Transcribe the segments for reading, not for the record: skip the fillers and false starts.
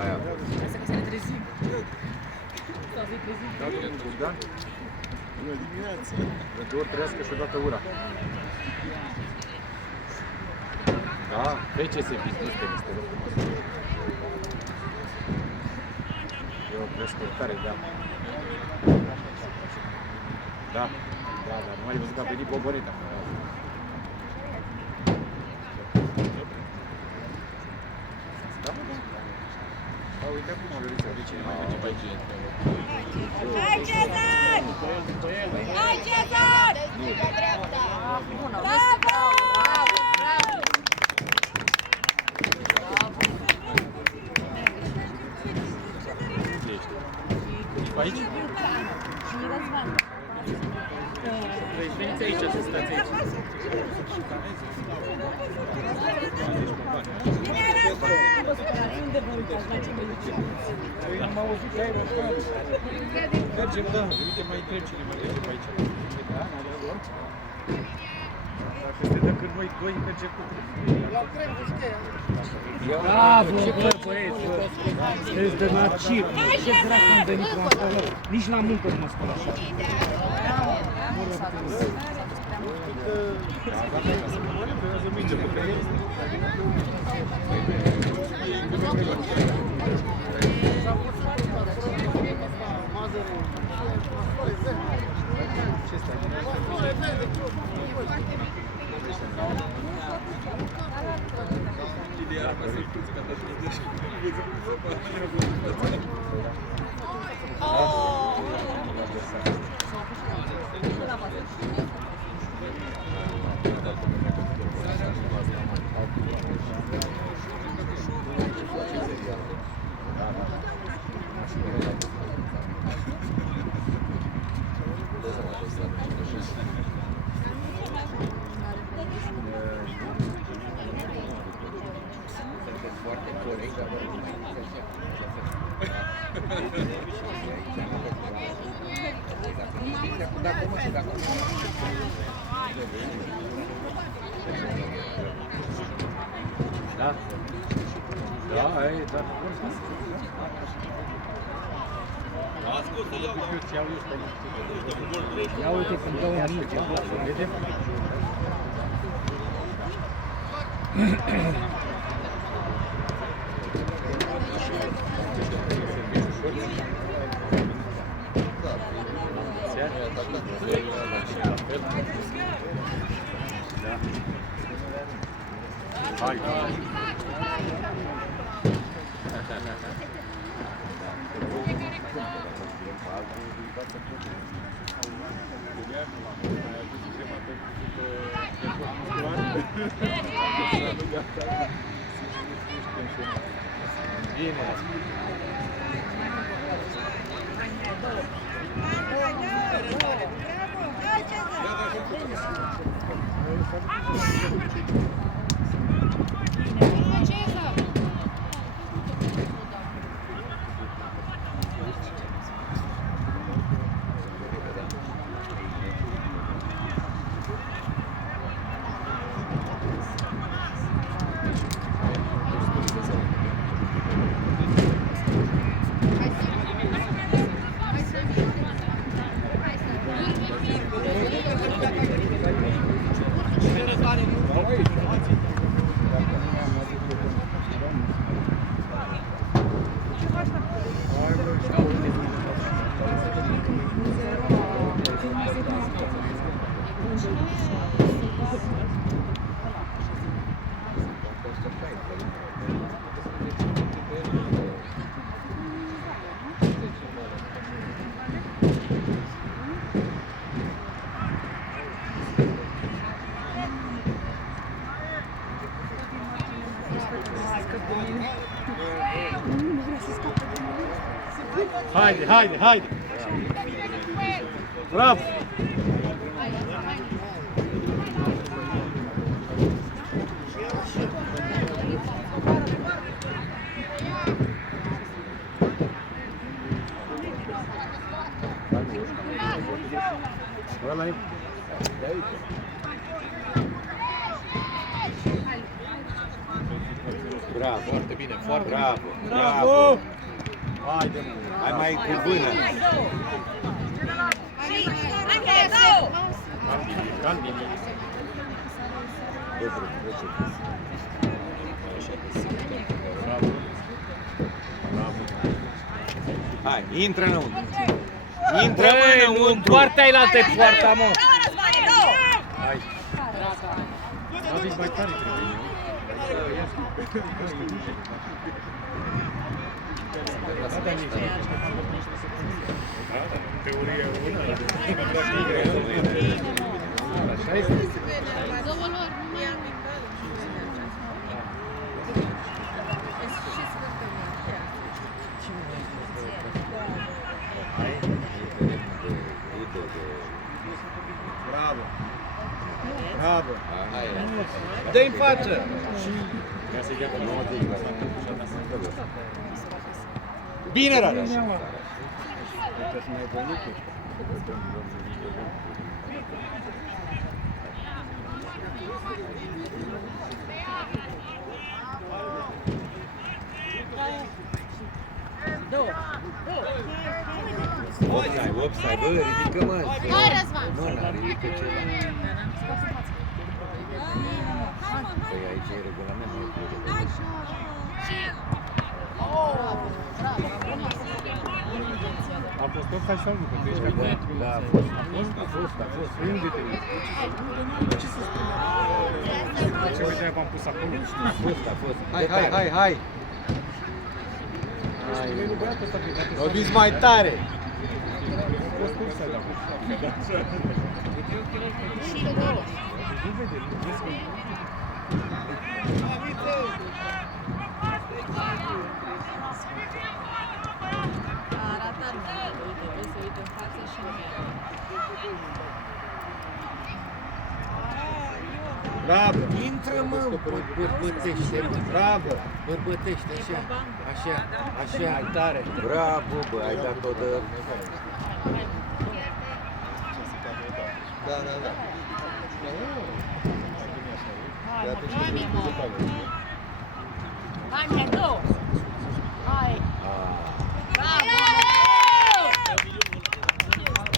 Aia. Asta că să ne trezim. Să ne trezim. Da, domnul Bogdan? Bună dimineața! De două ori trăiască și odată ura. Da, FCS Business Tennis, te rog frumos. E o prescurtare, da. Da, nu ai văzut că a venit Boboneta. Da? Da, uite acum o veriță, de cine mai merge pe aici. Hai, Cezar! Hai, Cezar! Bravo! Ești aici? Veniți aici să stați aici. Unde vă uitați? La ce vă uitați? Am auzit că ai răspuns. Mergem, da. Uite, mai întreb cine merge pe aici. Da, n-adevăr? Dacă se dă când noi doi mergem cu Bravo, bă, băieți, bă! Sunteți de la cip! Ce dracu am venit la acolo? Nici la muncă nu mă scol așa. Da? Da, ai, dar... Ia uite cum dă un mic, vedem? Hai, Bine. Haide, haide, haide! Bravo! Ăla-i? De aici. Bravo. Foarte bine, foarte bine. Bravo. Bravo! Bravo. Haide, mă. Hai mai cu vână. Calmi. Bravo. Bravo. Hai, intră înăuntru. Intră Băi, nu înăuntru. poartă ai la alte poarta, mă. Hai. David, mai tare trebuie. Da, da, nici. Teoria bună. Așa este. Bravo. Bravo. Dă-i în față. Bine, Rareș. Offside, bă, ridică-mă. Hai, Răzvan! Nu, n-a ridică ceva. Păi aici e regulament, nu e regulament. A fost offside sau nu? Pentru că ești acolo. Da, a fost. Unde-te? Ce uite v-am pus acolo? A fost. Hai. O dis mai tare. A fost offside acolo. Nu vede, vezi că... Arată uite, vezi, se uită în față și în ea. Bravo. Intră, mă, bărbătește, mă. Bravo. Bărbătește, așa. Mai tare. Bravo, bă, ai dat-o de... Da. Hai, mă! Hai, Mendo! Hai! Bravo!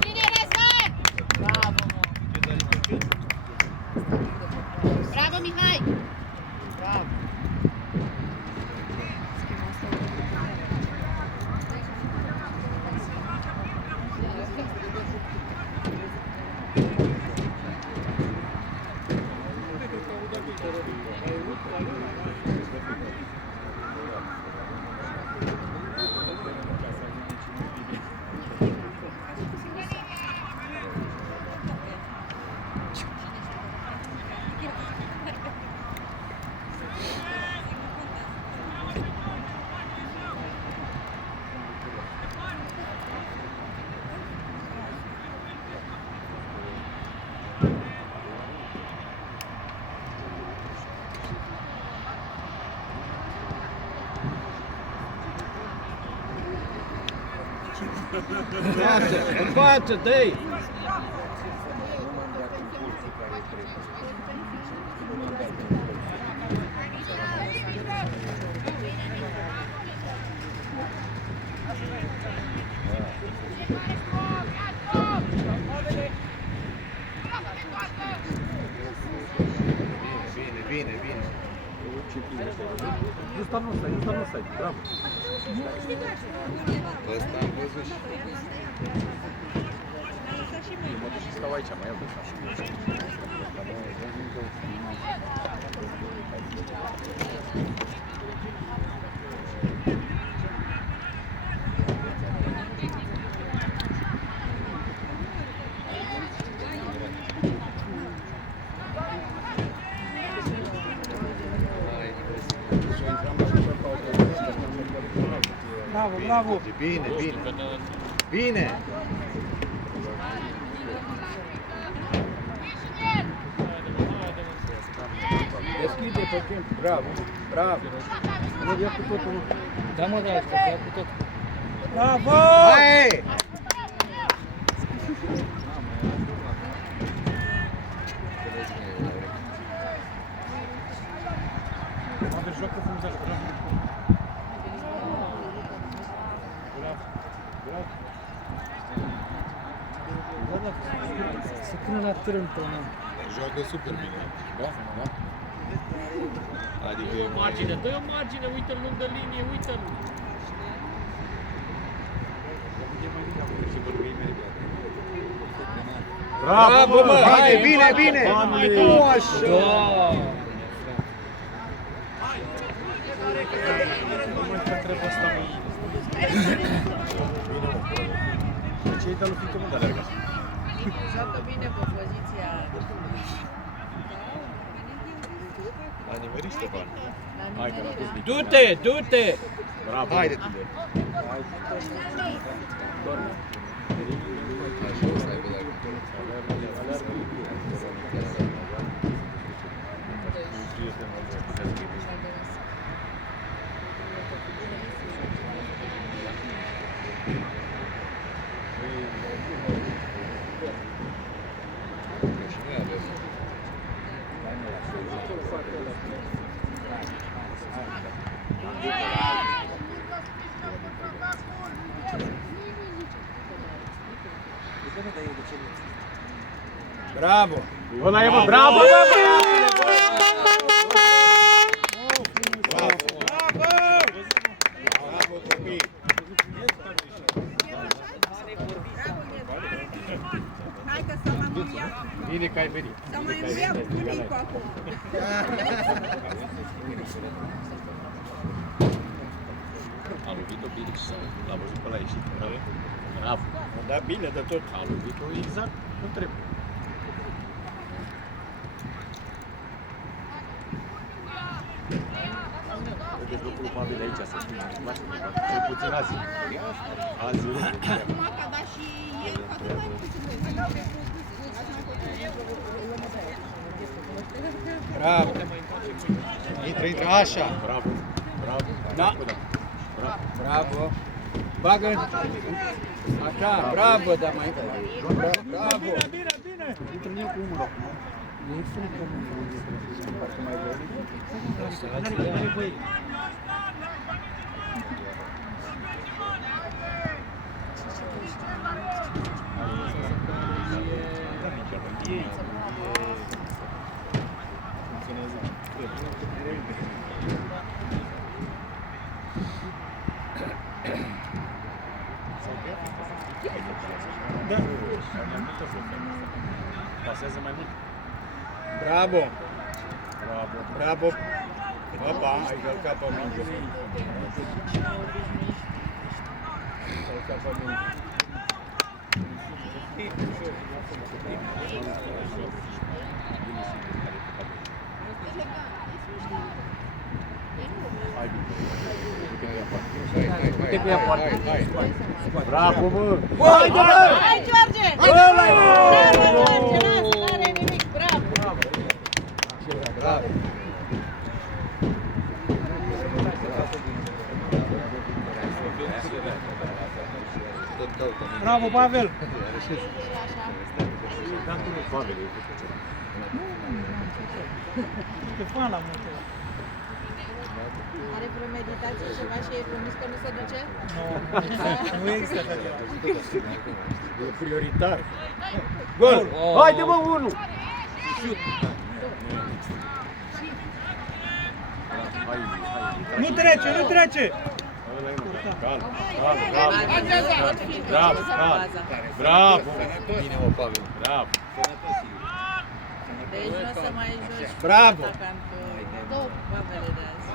Bine, Răzvan! Bravo, mă! Bravo, Mihai! Bravo! În față, dă-i. Bine. Nu stai, bravo. Ăsta am văzut și... Eu mă duc și stau aici, mai iau de așa. Bravo! Bine! Deschide pe timp. Bravo. Nu ia cu totul. Da, mă, da, ia cu tot. Bravo! Hai! joacă frumos, bravo. Se pune la trântă, mă. Joacă super bine. Da? Da? Adică O margine, dă o margine, uite-l lângă linie, uite-l. Bravo, mă! Hai, bine, bine! Nu așa! Ce-i dă lui fiică mă de alerga? Joacă bine pe poziția. a nimerit Ștefan. Hai că l-a pus bine. Du-te, du-te! Bravo. Haide, Tudor. Așa o să aibă dacă și noi avem. Bravo! Ăla e, mă, bravo! Bravo, copii! Hai că să mai înviat. Bine că ai venit. Să mai înviat bunicul acum. A lovit-o bine și l-a văzut pe la ieșit. Bravo. Da, bine de tot. A lovit-o exact cum trebuie. Vedeți locul Pavel aici, să știi, cel puțin azi. Azi e locul. Acum că a dat și el, cu atât mai puțin. Bravo! Intră, intră, așa! Bravo, bravo. Da. Bravo. Bravo! Bagă! Așa, bravo, dar mai... Bravo! Intră în el cu umărul acum. N-are voie. Da. Pasează mai mult. Bravo! Bravo. Bravo! Opa, ai călcat pe minge. Călcat pe minge. Uite că ia poartă. Bravo, mă! Hai, bă! Hai, George! Ăla e! Bravo, George! Lasă, n-are nimic. Bravo! Bravo! Bravo, Pavel! Pavel, e fan la multe. Are premeditație ceva și e promis că nu se duce? Nu există așa ceva. E prioritar. Gol! Haide, mă, unul! Nu trece, nu trece! Bravo, bravo! Bine, mă, Pavel. Bravo! Deci nu o să mai joci Bravo! atacantul Pavele de azi.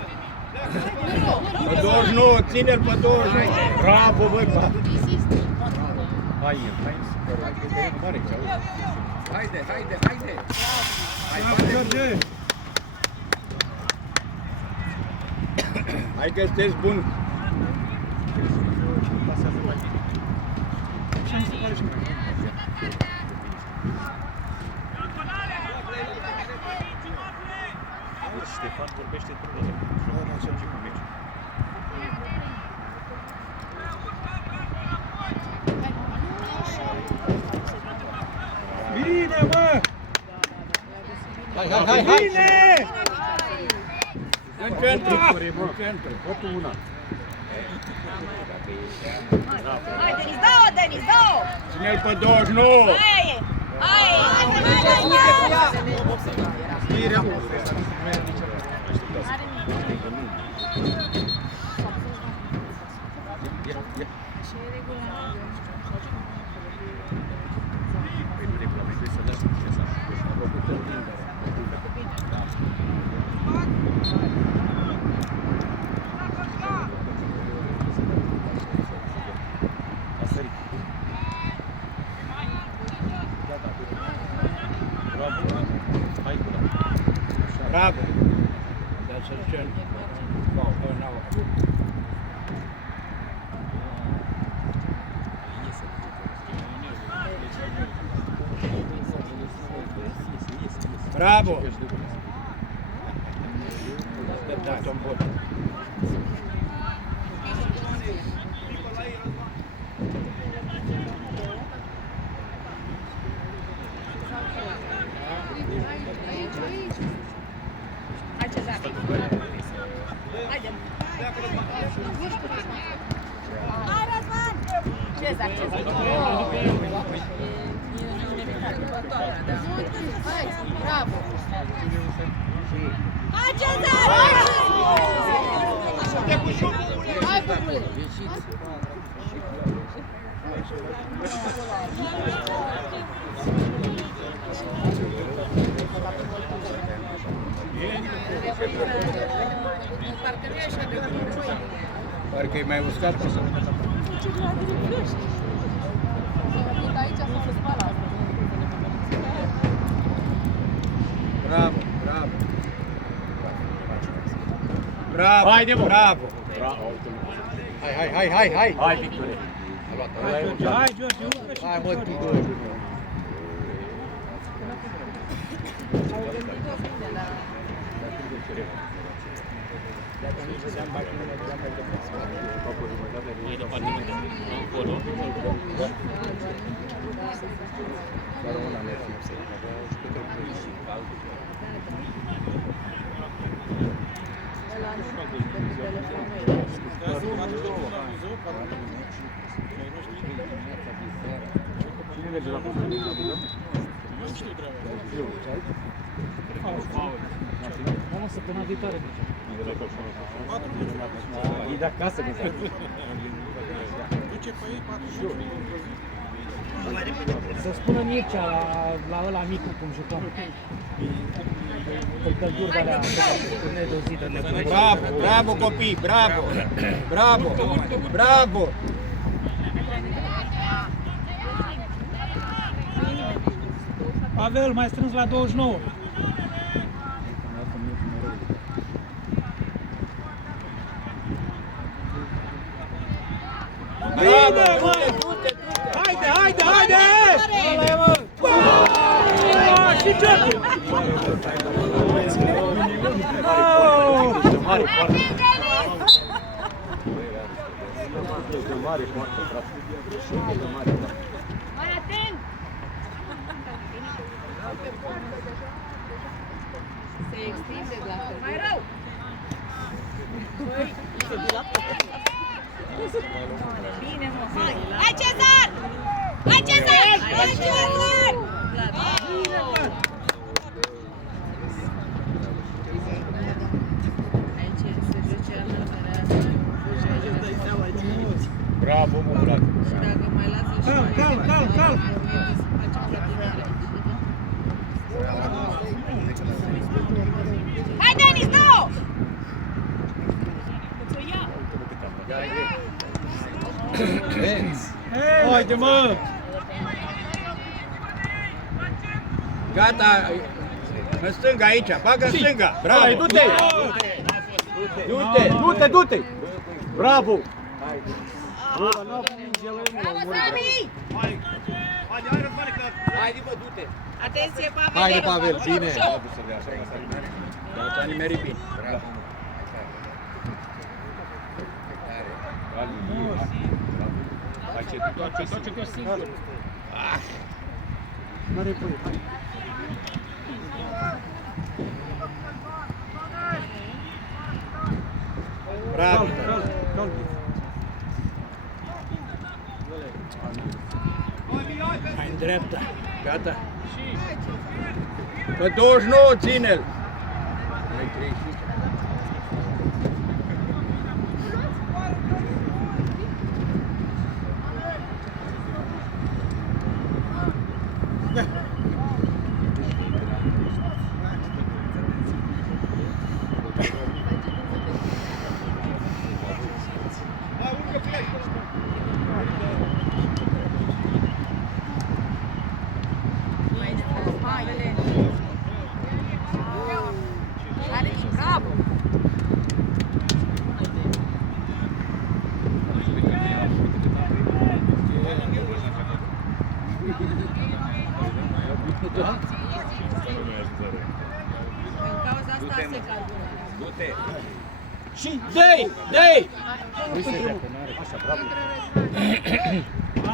Pe 29, ține-l pe 29. Bravo, băi, Pavel! Hai, hai! Haide, haide, haide! Bravo, George! Hai că sunteți buni. Pasează mai bine. Ce mi se pare și mie? Deci Ștefan vorbește într-un loc. Nu înțelege cu meciul. Bine, mă! Hai, hai, hai, hai! Bine! centru, în centru. Fă una. Hai, Denis, dă-o, Denis, dă-o! Ține-l pe 29. Hai! Firea. Bravo. That's a centru. Bravo. Așteptați un bot. Hai, Cezar! Haide! Hai, Răzvan! Cezar! Hai, bravo! Hai, Cezar! Hai, bubule! Parcă nu e așa de bun. Parcă e mai uscat. Aici s-a spălat. Bravo, bravo. Bravo, Haide, mă. bravo. Hai. Hai, Victorie. Hai, George, urcă și Hai, mă, tu dă. Mamă, săptămâna viitoare. E de acasă, de fapt. Să spună Mircea la ăla micu cum jucăm. Pe călduri de alea, turne de o zi de nebun. Bravo, bravo copii, bravo. Bravo, bravo. Pavel, mai strâns la 29. Bravo, Haide, haide, haide! Și ce? Mai atent! Se extinde glasul. Mai rău! Bine, mă, hai! Hai, Cezar! Hai, Cezar! Hai, Cezar! Aici se duce anul. Bravo, mă, Vlad. Și dacă mai lasă și mai... Calm! Hai, Denis, dă-o! Haide, mă! Gata, în stânga aici, bagă în stânga. Bravo. Hai, du-te! Du-te! Du-te! Bravo! Bravo, Sami! Haide, bă, du-te. Atenție, Pavel! Haide, Pavel, bine. Dar ți-a nimerit bine. Bravo. Hai, ce singur. Bravo! Hai în dreapta. Gata! Pe 29 ține-l! Mai 35. Bravo! În cauza asta se calculă. Du-te! Și dă-i! Dă-i!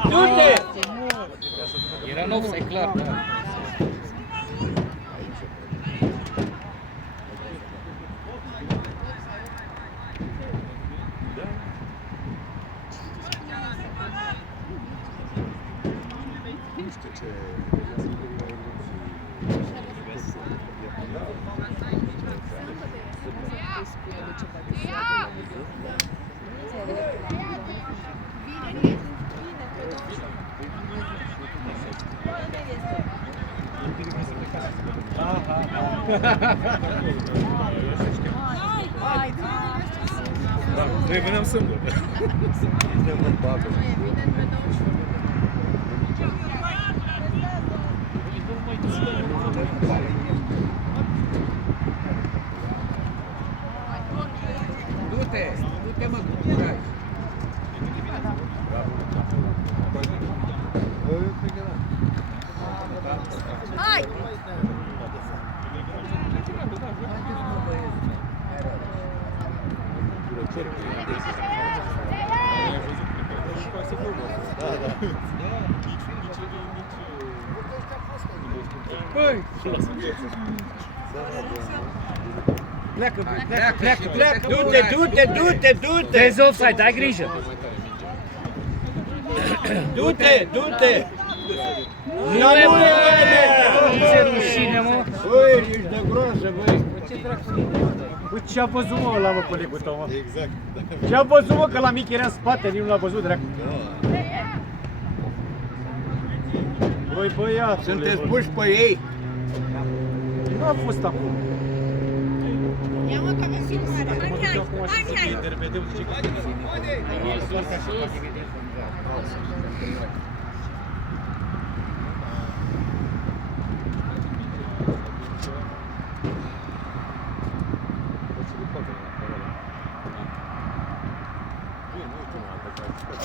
Du-te! Era în offside, clar. Noi veneam sâmbătă. Du-te! Du-te, mă, cu curaj! Hai! Băi! Pleacă, pleacă, pleacă, pleacă! Du-te, du-te, du-te, du-te! Vezi offside, ai grijă. Du-te, du-te! Nu e ce rușine, mă. Băi, ești de groasă, băi! Păi ce-a văzut, mă, ăla, mă, colegul tău, mă? Exact. Ce-a văzut, mă, că la mic era în spate, nici nu l-a văzut, dracu. Băi, băiatule, Sunteți bă. puși pe ei? Nu a fost acum. Ia mă, că avem filmarea. Hai, hai! Intervedem, zice că...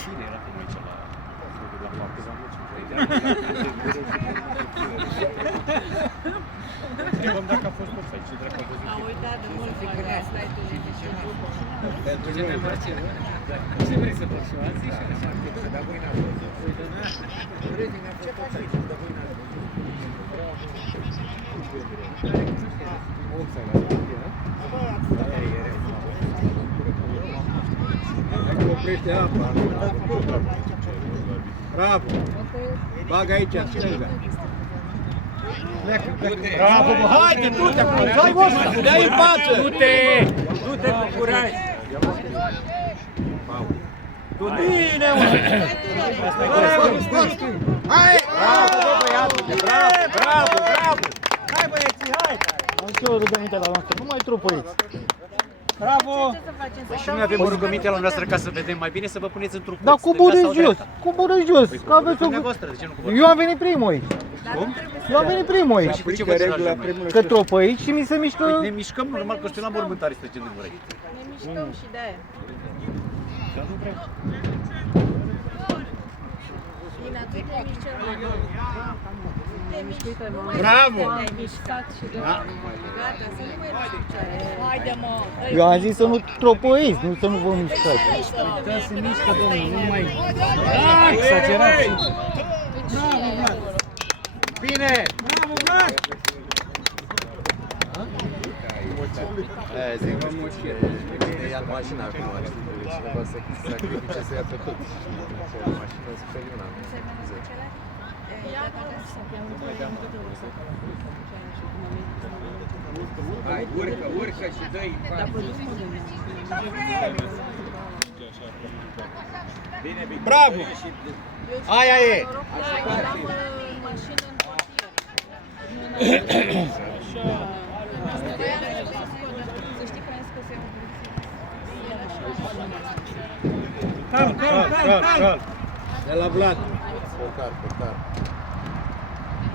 Bine, era cum aici la partizan. Întrebăm dacă a fost offside, ce dracu a văzut. A uitat de mult pe stai tu de Pentru Ce noi. Ce vrei să fac și eu? Azi și așa. Dar voi n-ați văzut. Vrei, ne-a fost tot aici, dar voi n-ați văzut. Hai că oprește apa. Bravo! Bagă aici, în stânga. Bravo, bă, haide, du-te acolo, dai mă ăsta. Dă-i în față! Du-te! Du-te cu curaj! Bine, mă. Hai! Bravo, bă, băiatule, bravo, bravo, bravo. Hai, băieții, hai. Am și eu o rugăminte la noastră, nu mai trupuiți. Bravo! Și noi avem o rugăminte la noastră ca să vedem mai bine, să vă puneți într-un Da, cu bună jos, cu bună jos. Că aveți o... Dumneavoastră, de ce nu cu Eu am venit primul aici. Eu am venit primul aici. Și cu ce vă deranjează mai? Că tropăiți și mi se mișcă... Păi ne mișcăm normal, că știu la mormântare să ce nu vrei. Ne mișcăm și de aia. Bine, tu te miști cel mai mult. Te miști, Bravo! te-ai mișcat și de gata, să nu mai lași picioare. Haide, mă! Eu am zis să nu tropăiți, nu să nu vă mișcați. Da, se mișcă, domnul, nu mai... Exagerați! Bine! Bravo, Vlad! Aia zic, ne ia mașina acum, știi, de cineva să sacrifice să ia pe tot. O mașină speriună. Hai, urcă și dă-i în față. Bine, bine. Bravo! Aia e! Calm. De la Vlad. Portar.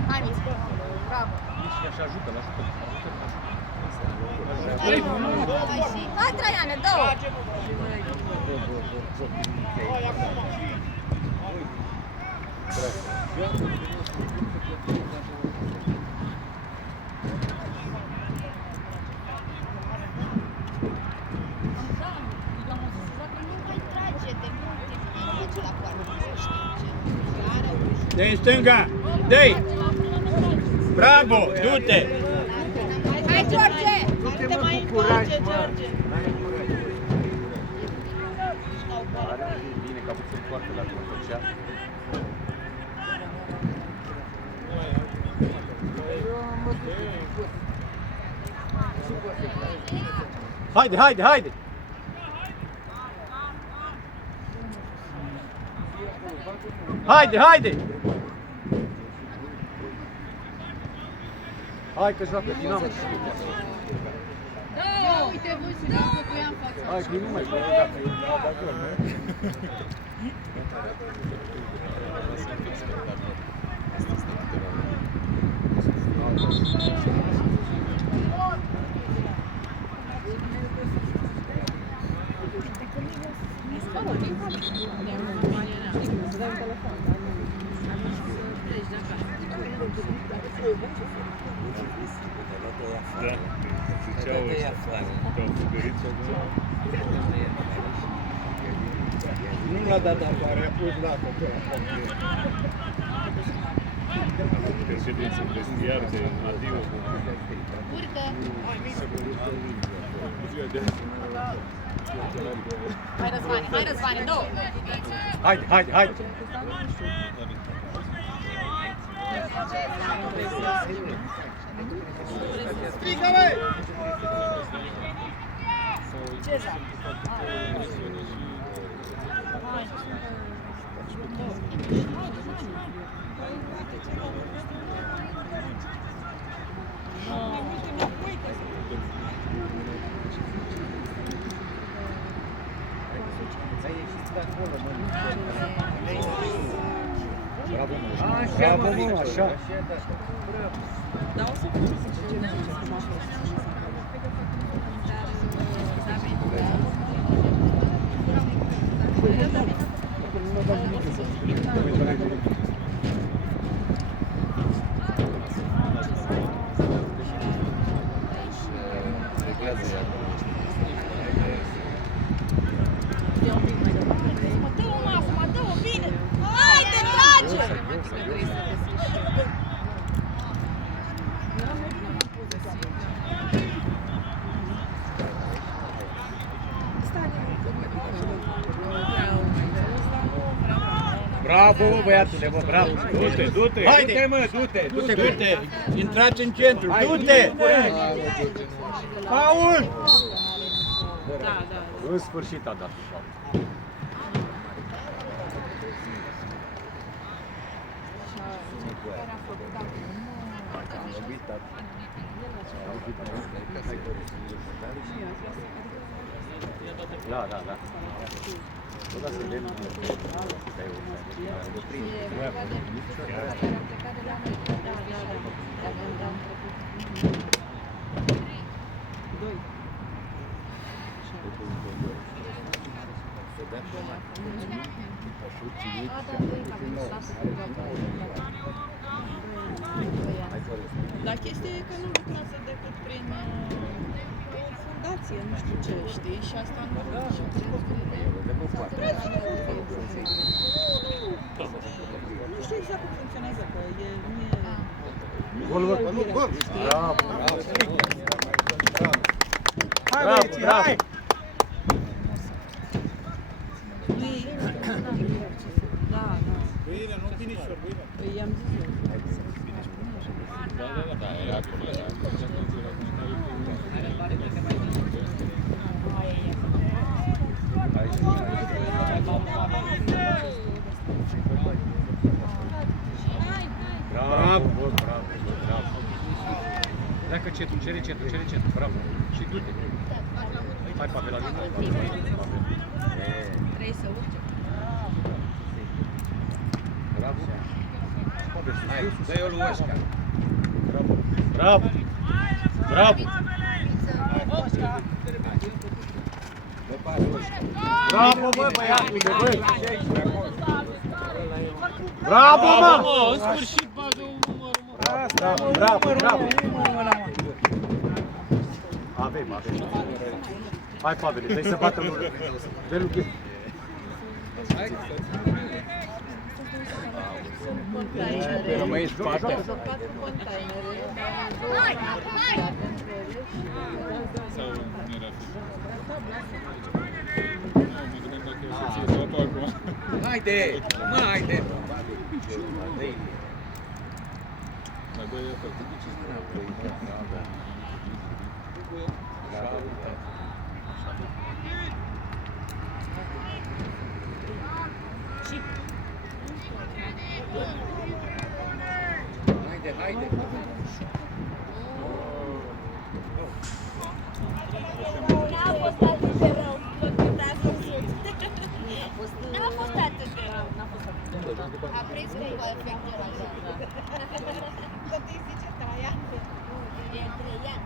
Hai, Miț. Bravo. Hai, Traiane, două. Dă-i în stânga! Dă-i! Bravo! Du-te! Hai, George! Du-te mai încoace, George! Bine că a putut foarte la concocea. Haide! Haide! Hai că joacă Dinamo. Ia uite, voi se joacă cu ea în față. Hai că nu mai joacă dacă e la gol, nu? Da. Ziceau ăștia. Te-au fugărit sau ceva. Nu l-a dat afară, a pus la acolo. Pe ședință vestiar de adio. Urcă! Ziua de azi. Hai, Răzvane, două! Haide! Strică-mă! Cezar! Bravo, mă, așa. Dă-o, Masma, dă-o, bine! Haide, trage! Bravo, mă, băiatule, mă, bravo. Du-te! Haide, mă, du-te. Intrați în centru, du-te. Paul! În sfârșit a dat. Da. Tot să vedem Dar chestia e că nu lucrează decât prin o fundație, nu știu ce, știi? Și asta nu Nu știu exact cum funcționează, că nu e... Gol. Bravo. Hai băieții, hai! Da, da. Băine, nu finișor, băine. Păi i-am zis eu. Da, e acolo. Bravo, bravo, bravo. Pleacă cetul, cere cetul, bravo. Și du-te. Hai, Pavel, ajută. Trebuie să urce. Bravo. Pavel, Hai, dă-i-o lui Oșca. bravo. Bravo. Bravo. Dă pare Oșca. Bravo, bă, băiatule, băi. Bravo, mă! În sfârșit bagă un număr, mă. Bravo. Avem. Hai, Pavel, dai să bată lui Velu. Rămâi în spate. Sau nu era fi. Mă gândeam dacă o să ție toată acum. Haide, haide. Mai băi acolo. Haide. N-a fost atât de rău, n-a fost atât de rău. A prins cu efectul așa. Tot îi zice Traian. E Traian.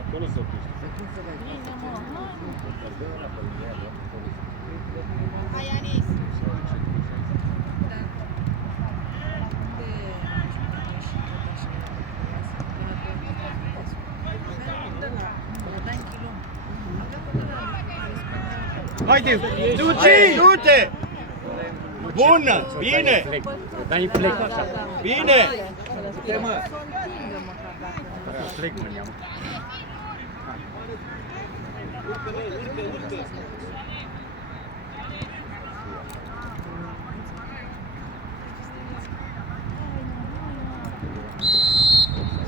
Acolo s-a pus. Hai, Anis. Haide, du-te! Bună, bine! Dai plec așa. Bine! Te mă. Plec, mă, ia-mă.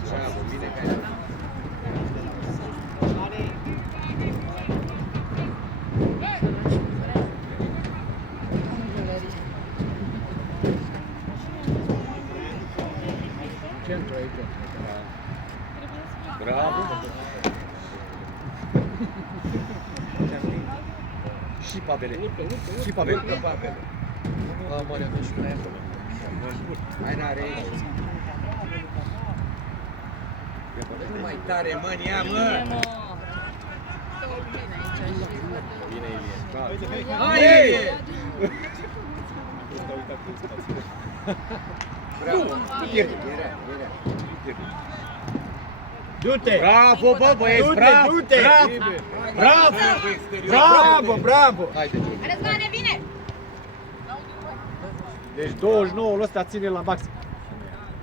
Bravo, bine că ai. Centru aici. Bravo. Și Pavele. Și Pavel. Mă, mă, ne-a dus și noi acolo. Hai, n-are aici. Nu mai tare, mă, ia, mă! Bine, Ilie. Hai, Ilie! Bravo! Era. Du-te! Bravo, bă, băieți, bravo! Du-te! Bravo! Bravo! Haide, Giulia. Răzvane, vine! Deci 29-ul ăsta ține la maxim.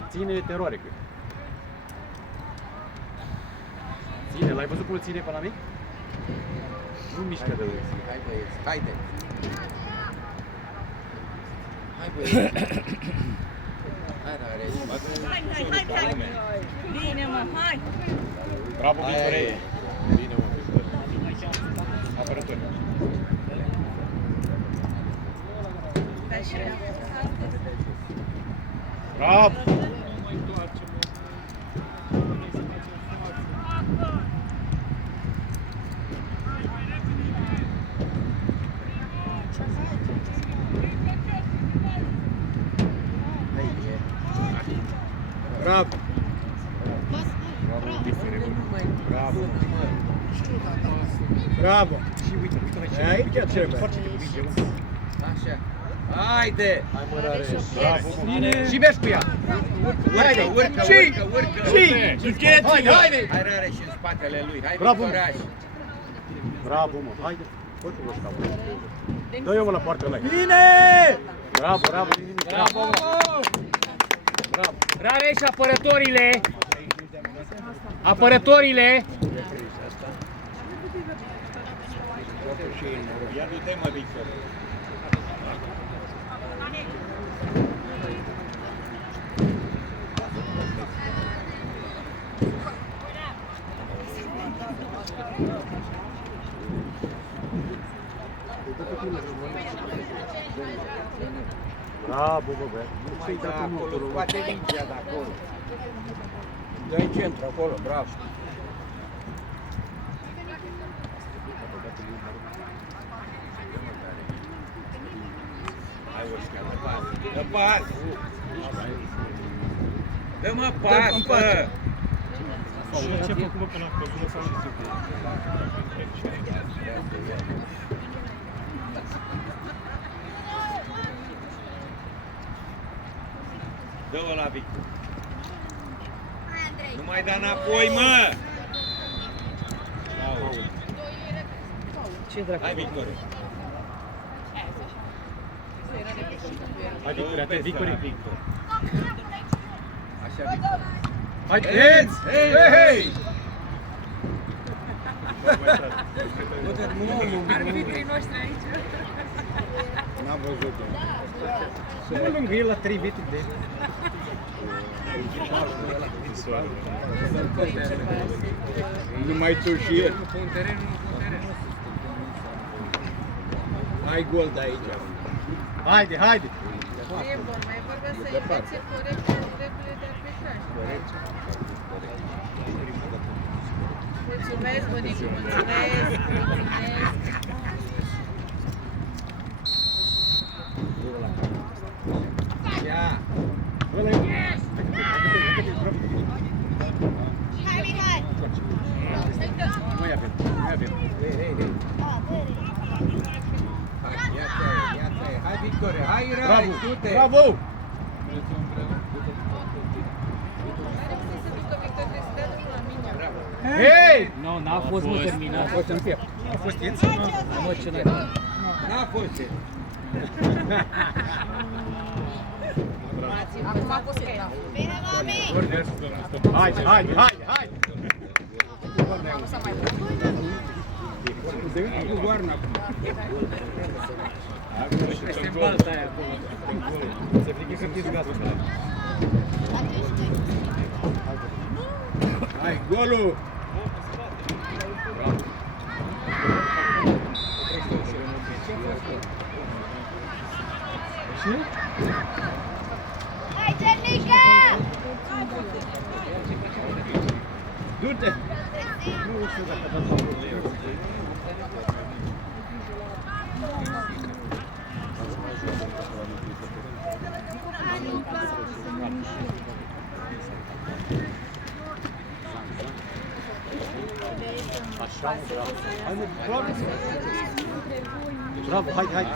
Ține teroare, cred. Ține, l-ai văzut cum îl ține pe la mine? Nu mișcă de lui. Hai, băieți, haide! Hai, băieți! Hai, n-are aici. Hai! Bine, mă, hai! Bravo, Victorie. Aia e. Bine, mă, Victorie. Apărători. Bravo! Bravo! Bravo! Bravo! Și uite, E aici trebuie. Așa. Haide! Hai, mă, Rareș. Bravo, mă. Și mergi cu ea! Haide, urcă! Haide! Hai, Rare, și în spatele lui. Hai, Bravo. Victoraș! Bravo, mă! Haide! Fă-te-l ăsta, bă. Dă eu la poartă ăla. Bine! Bravo, bravo, bravo. Bravo! Rare și apărătorile! Apărătorile! Ia du-te, mă, Victor. Bravo, bă, bă. Nu ți-ai Da, dat un acolo, motor. scoate mingea de acolo. Dă în centru, acolo, bravo. Dă pas! Dă-mă pas, bă! Și ce-a făcut, bă, până la căzut sau și zic? Dă-o la Victor. Nu mai da înapoi, mă! Ce dracu? Hai, Victor. Hai, Victor, atent, Victor. Așa, Victor. Hai, hands! Hei, hei! Arbitrii noștri aici. N-am văzut. Nu lângă el la 3 metri de... Numai tu și el. Unul pe teren, unul pe teren. Ai gol de aici. Haide, haide! E bun, mai vorba să învețe corect regulile de arbitraj. Mulțumesc, bunicu, mulțumesc, mulțumesc. Ia! Hai, Mihai! Nu ia bine, nu ia bine. Hai, ia-ți-aia. Hai, Victoria, hai, Rai, Bravo, du-te! bravo! Să ducă Victor, trebuie să dea drumul la mine. Hei! Nu, n-a fost mă terminat. A fost în piept. A fost ieț? Mă, ce n-ai? N-a fost el. Acum a fost că Bine, mami! Haide, haide, haide, haide! Cu goarna acum. Este în balta aia acolo. Se frică că piezi gazul. Hai, golul! Hai, Cernică! Du-te! Nu știu dacă a dat sau nu. Așa, bravo. Hai, mă, bravo! Bravo, haide, haide!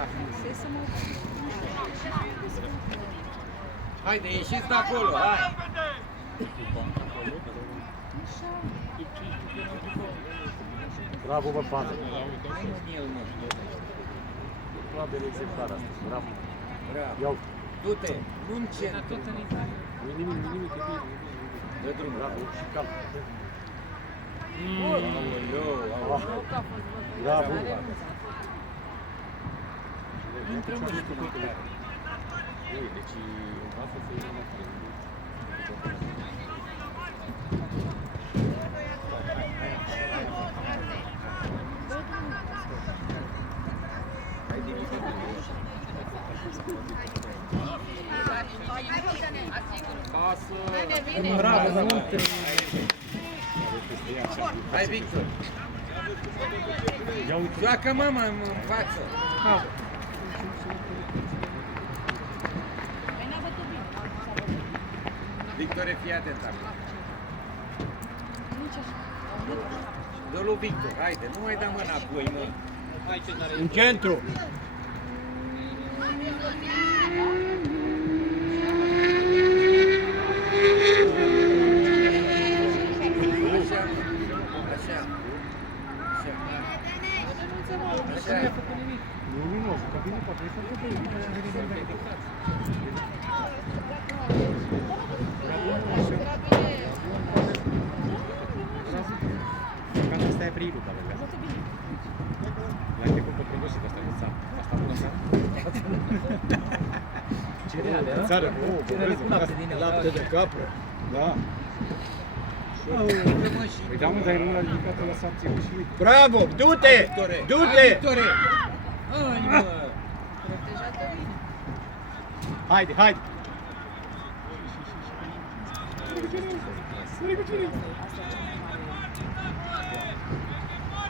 Haide, ieșiți de acolo, hai! Bravo, bă, fată! Probabil exemplar asta, bravo! Iau! Du-te, nu-n centru. Nu-i nimic, nu-i nimic, e bine. Dă drum, bravo, și calm. Bravo! Intră mă și cu tare. Deci, asta se ia la Bravo, hai, Victor. Joacă mama în față. Victor, fii atent acum. Dă lui Victor, haide, nu mai da mâna apoi, mă. În centru! Așa, așa, așa. Nu, nu, nu, Lidl, dar l-ai trecut pe produse de astea de țară. Asta bună țară? Cereale, a? Țară, Cereale cu lapte din ea. Lapte de capră. Da. Păi da, mă, dar e mâna ridicată la sarție și uite. Bravo, du-te! Du-te! Haide, haide!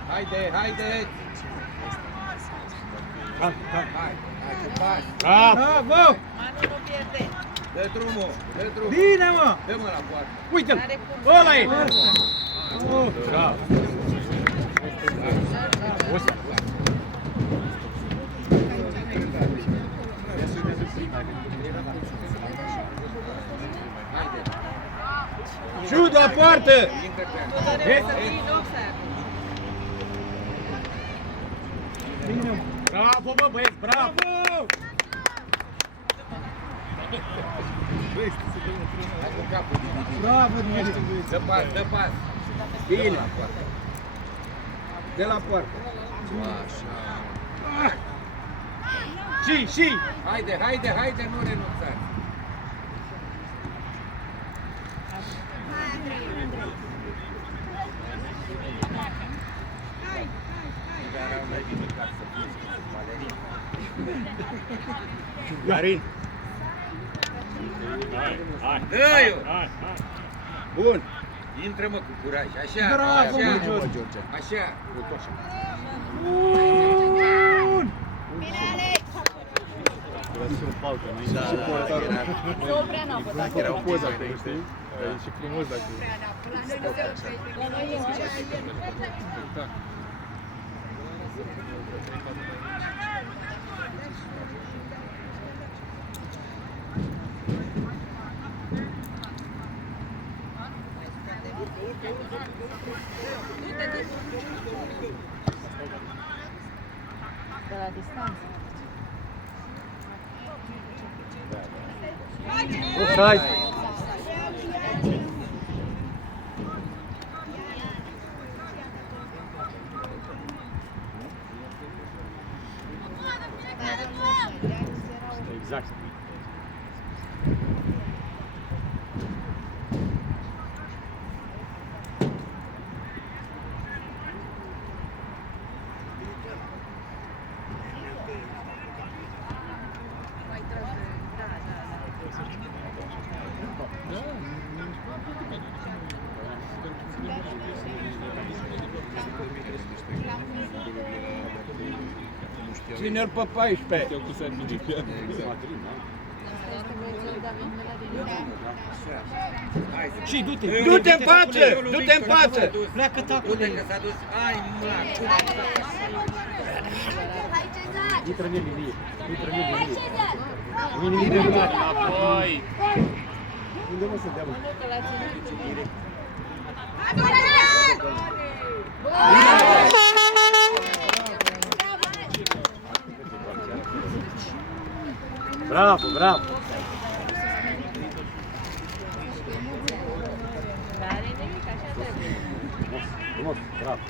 Haide, haide! Hai, hai! Hai, cu pas! Bravo! Bravo! Manu nu pierde. Dă drumul, dă drumul! Bine, mă! Dă-mă la poartă! Uite-l! Are cum. Ăla e! Oh, bravo! Ăsta. Șut la poartă! Intră pe ea. Tu trebuie să fii în offside. Bravo, bă, băieți, bravo! Hai cu capul, Didi. Bravo, Didi! Dă pas, dă pas! Bine! La poartă. De la poartă! Așa. Și! Haide, haide, haide, nu renunțați! Dar au mai bine ca să fie balerin. Marin! Dă-i-o! Bun! Intră, mă, cu curaj, așa, Bravo, așa, mă, George! așa. Bun! Bine, Alex! Două prea n-au Dacă era o poză pe știi? E și frumos dacă... La noi nu se oprește. La noi nu. De la distanță. Offside! Exact. Ține-l pe 14! Și du-te! Du-te în față! Du-te în față! Pleacă tacul Du-te de că s-a dus, ai mâna, Hai, Cezar! Intră în linie, intră în Hai, linie. Cezar! Mini de mână. Apoi! Unde mă să dea, mă? Nu, că l-a ținut. Bravo, bravo! Dar are nimic, așa trebuie. Frumos, bravo!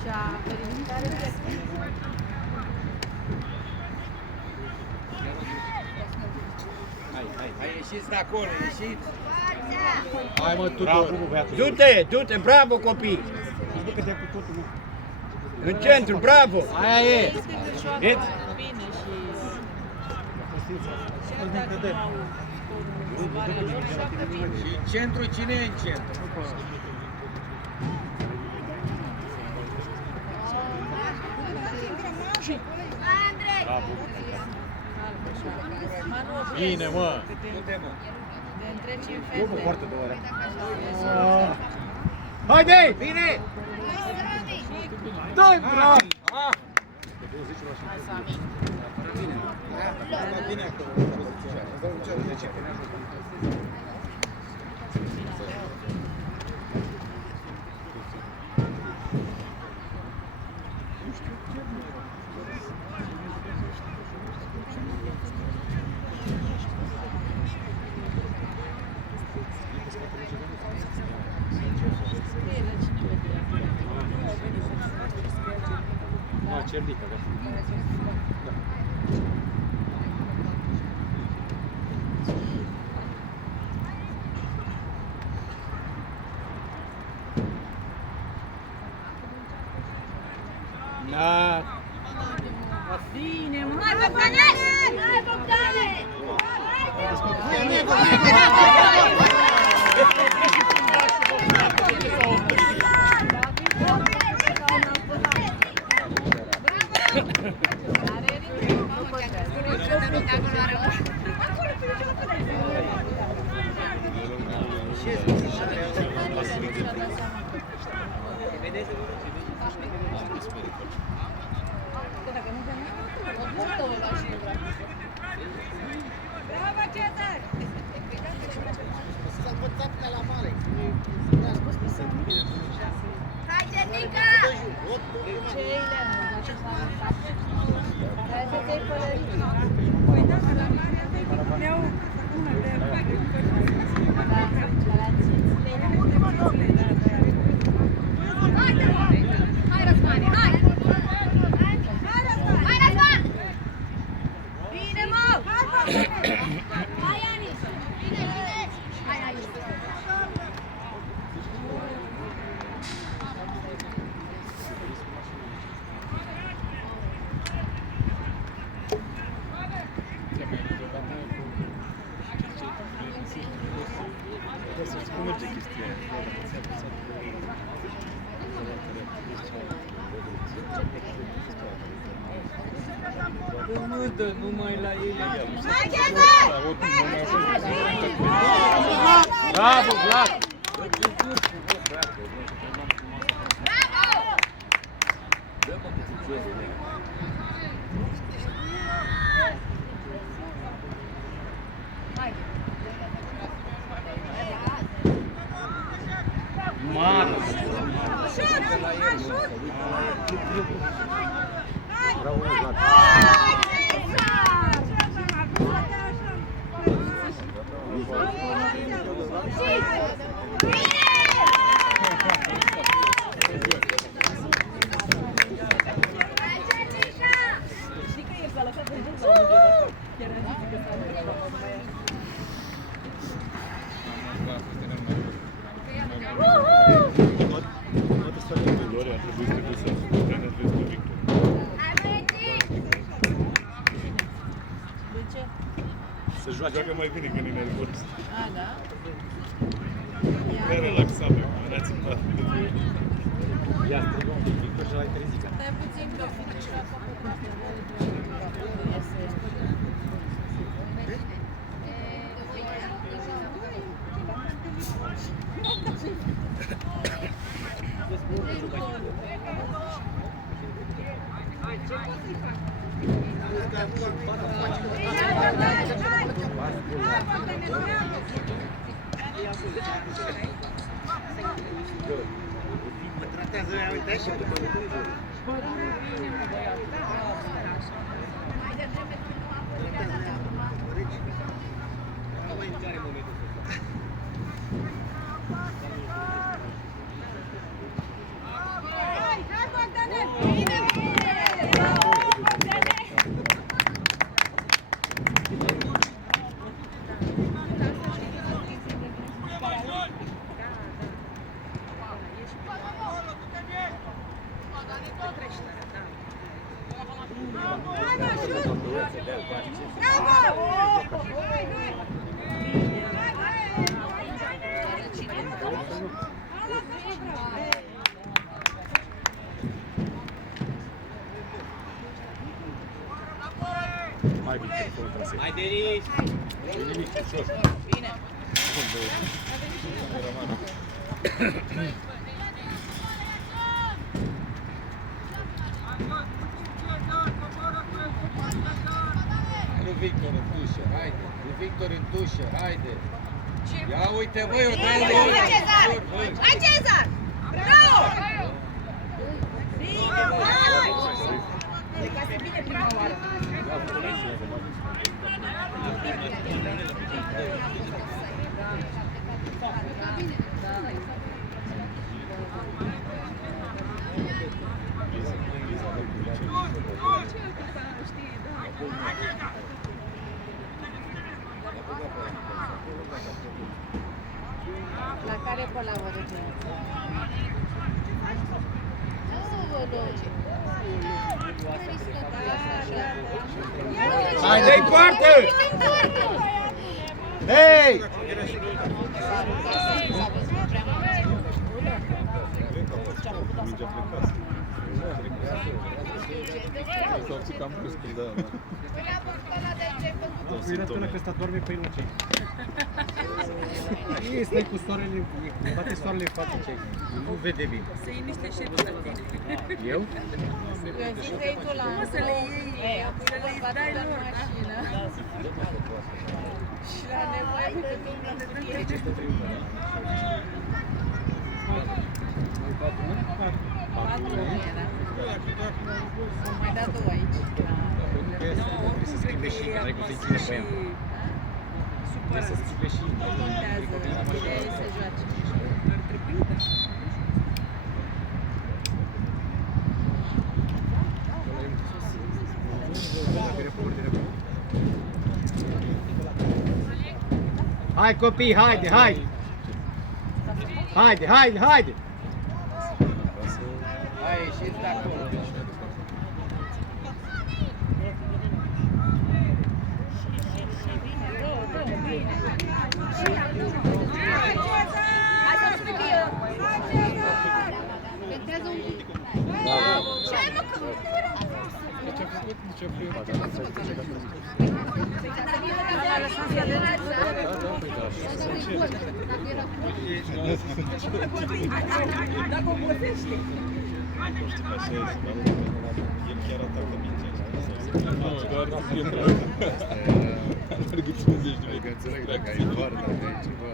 Și a verificat reflexul. hai, ieșiți de acolo, ieșiți. Hai mă, tu, bravo, mă, băiatul! Du-te! Du-te! Bravo, copii! Du-te cu totul, mă! În centru, bravo! Aia e! Este că joacă Vezi? bine și... Chiar dacă nu au scoarea lor, joacă bine. Și în centru, cine e în centru? Andrei! Bravo! Manu, Bine, mă! Du-te, mă. te întreci în Nu mă fete. poartă 2 ore. Haide! Bine! Dă-i, bravo! Bine acolo. Scrie la cine vede. Cernică, da. Da. Bine, mă! Hai, Bogdane! Hai, Bogdane! Bravo, Cezar! S-a învățat ca la mare. Hai, Cernica! Ce Ileana, dar ce s-a întâmplat? Hai să te-ai pălărit. Păi da, că la mare ne-au una de Hai, Răzvane, hai! Hai, Răzvan! Bine, mă! Hai, Ani! Bine, bine! Hai, Ani! Nu dă numai la ele. Hai, Cezar! Bravo, Vlad! Mare! Bravo, Vlad! Știi că e pe la capul de vârf, chiar a zis că s-a întâmplat mai aia. Toate statele lor ar trebui să ducă să prene destul victor. De ce? Să joacă mai bine când e nervos. A, da? Ne relaxam, ne-ați împat. Ia, strigă un pic, Victor, și l-ai trezit. Stai puțin că fiind ceva făcut astea. Mă tratează, uite așa, după lucruri. Hai, Victor, fără trasee. Hai, Denis! Nu-i nimic, ușor. Bine. Lui Victor în tușă, haide. Lui Victor în tușă, haide. Ia uite, băi, o dai Hai, Cezar! Hai, Cezar! Bravo! Bine, hai! Plecase bine prima oară. Care pe la vă duce? Hai, dă-i poartă! Hei! S-au țucat cam brusc, da. Îi arăt până că ăsta doarme pe el ce. Ei, stai cu soarele, bate soarele în față ce nu vede bine. Să iei niște șerpi la tine. Eu? Cum să le iei? Să le dai lor, da? Și la nevoie de mine să fie. Patru era. Am mai dat două aici. Trebuie să schimbe și că n-ai cum să-i ține pe ea. Trebuie să schimbe și Contează, de ei se joace. Ar trebui, da. Hai copii, haide, haide! Haide, haide, haide! Hai, ieșiți de acolo. Dacă obosești. El chiar atacă mingea. Nu, doar doar de 50 de Adică înțeleg dacă ai var, dacă ai ceva.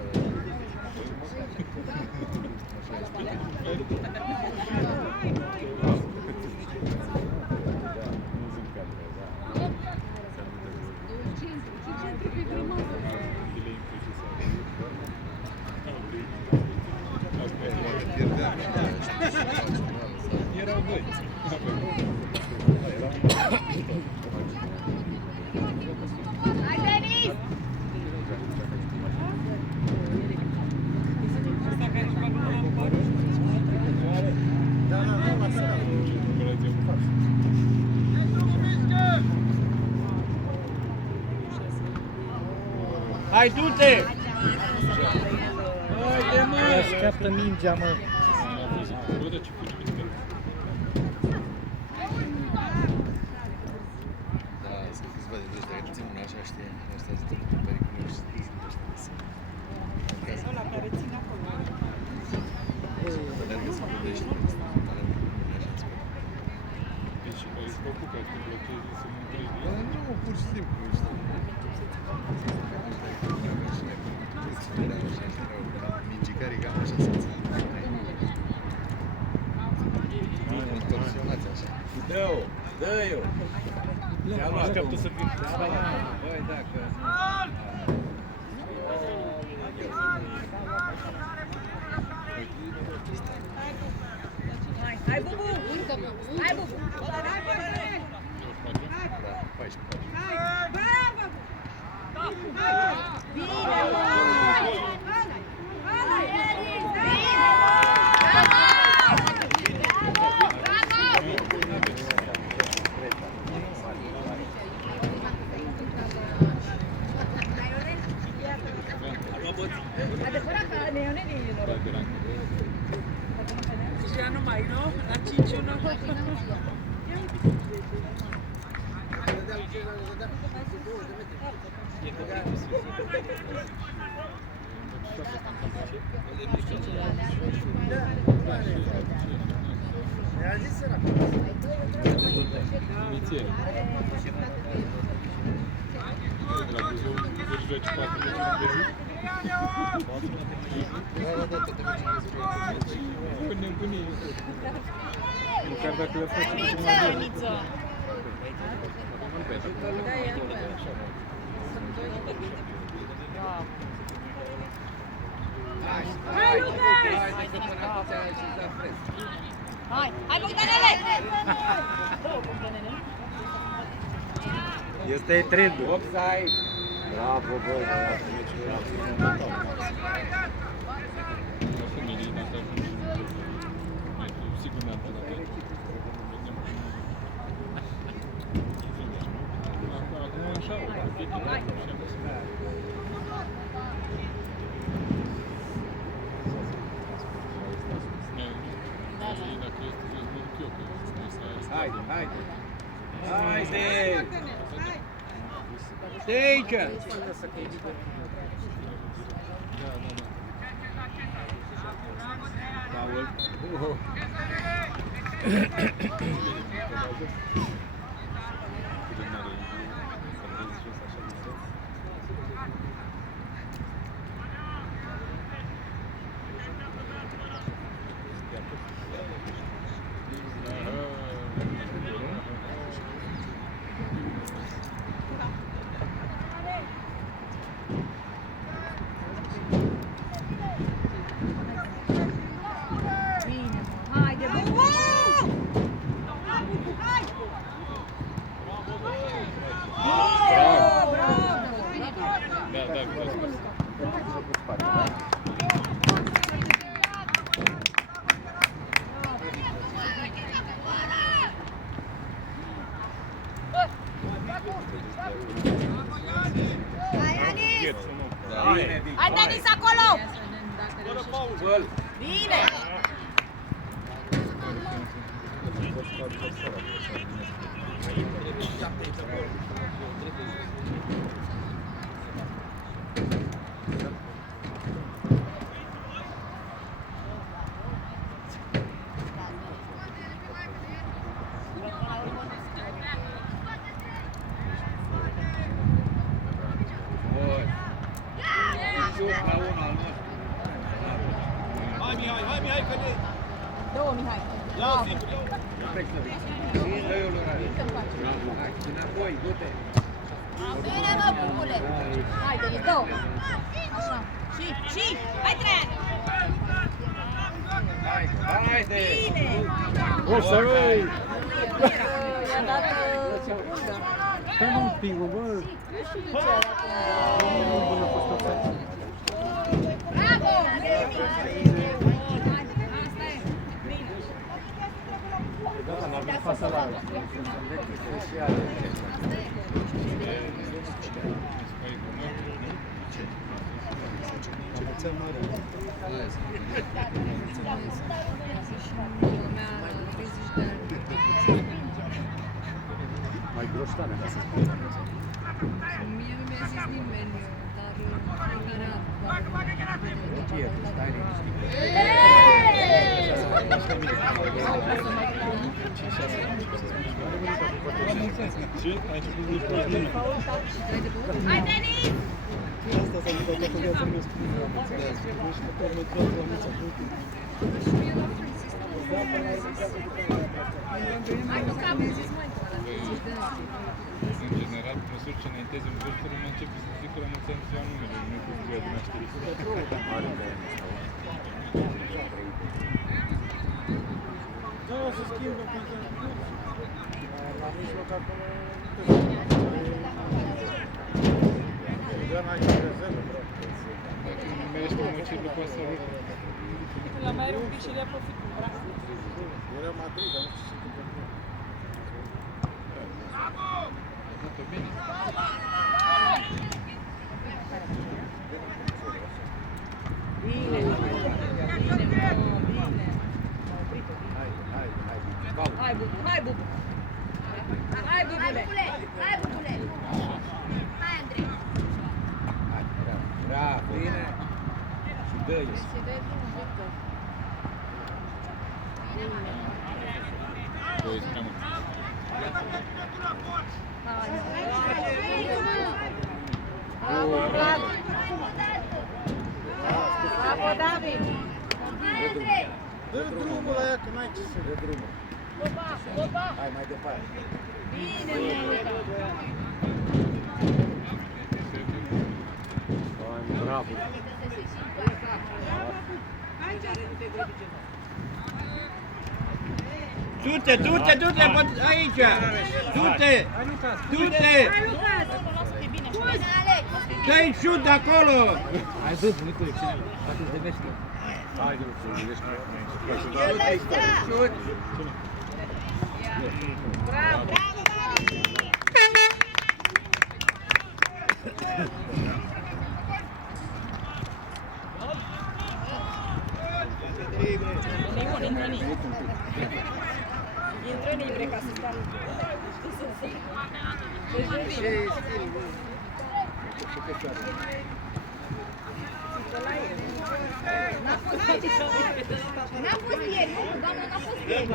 erau doi. Hai, Denis! Hai, du-te! Haide, mă! Așteaptă mingea, mă! Da, sunt câțiva de deci, dacă țin una așa, știi, ăștia sunt periculoși, sunt ăștia. Ăla care ține acolo. Dar că se gândește, Deci, îți preocupă să te blochezi, să nu treci din nu, pur și simplu, știi. Mingicării cam așa se țin. Contorsionați așa. Dă-o, dă-i-o. Așteaptă să fie. Băi, dacă... Hai, Bubu! Hai, Bubu! Da, 14. Já não mais, não? A Titi não. inițiere. La Buzău, își joci 4 meci de zi. O nebunie. Chiar dacă le faci puțin mai bine. Hai, hai, Bogdanele! Este trendul. Offside! Bravo, băi, bravo. Stai aici! Haide, bă! Hai, Denis, acolo! Bine! Hai Mihai, că ne... Două, Mihai. Ia singur, ia. Înapoi, du-te! Bine, mă, bubule! Hai, Denis, două! Așa. Și, hai, Traian! Haide! Bine! O să vei! I-a dat Stai mă un pic, bă! Bravo! Gata, n-am văzut fața la ăla. Mai groștane, ca să spun. Mie nu mi-a zis nimeni, dar Stai liniștit. Hai, Denis! În general, pe măsură ce înaintezi în vârstă, lumea începe să zică la mulți ani ziua numelui, nu cu ziua de naștere. Da, o să schimbă pentru... La mijloc acolo... Doar n-ai ce rezervă, bro. Dacă nu numerești pe măciri, nu poți să râd. la mai are un pic și le-a profitul. Era Madrid, dar nu știu ce se întâmplă. Arată bine. Bine, bine. Hai, bubu, hai, bubu. Hai, bubule. Hai, bubule! Hai, Andrei! Bravo! Bine! Și dă-i! Doi prea mult. Bravo! Bravo, David! Hai, Andrei! Dă drumul la ea, că n-ai ce să... Dă drumul. Hai mai departe. Bine, Monica! Bravo! Du-te, du-te, du-te, aici! Du-te! Du-te! Dă-i șut de acolo! Hai, du-ți, Nicule, cine? Dacă-ți devește. Hai, de lucru, vedeți Bravo! Intră libre ca să stai. N-a fost ieri, nu, doamne, n-a fost ieri.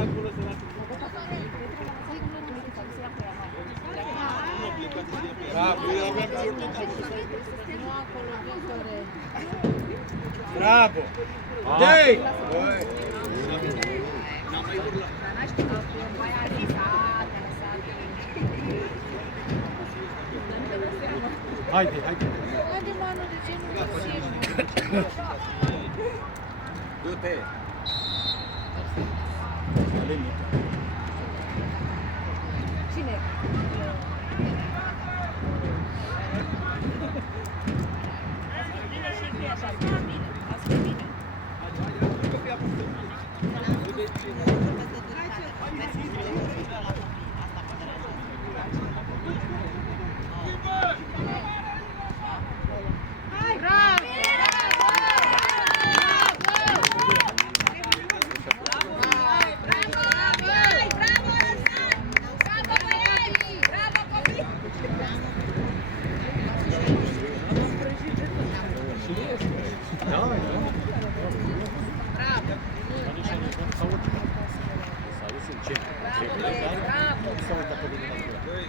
Bravo! Dei! Haide, haide. Haide, Manu, de ce nu găsești? Du-te! Cine? Bine și bine așa, bine. Azi fi bine.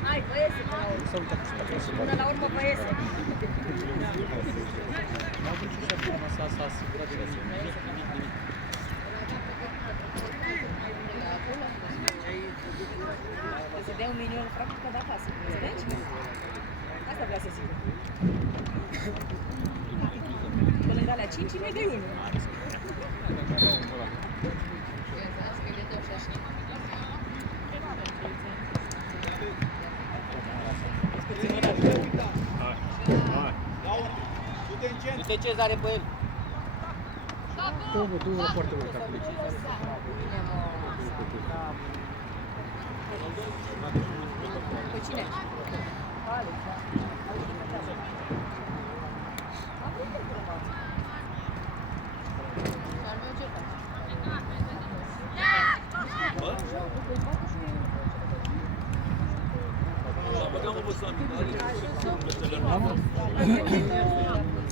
Hai, băieți, până la urmă băieți. Să dea 1 milion frate că da acasă, înțelegi? Asta vrea să zic. Pe lângă alea 5, mai dai 1. Du-te, Cezare, pe el! Du-mă foarte mult acolo. Pe cine? Alex, da.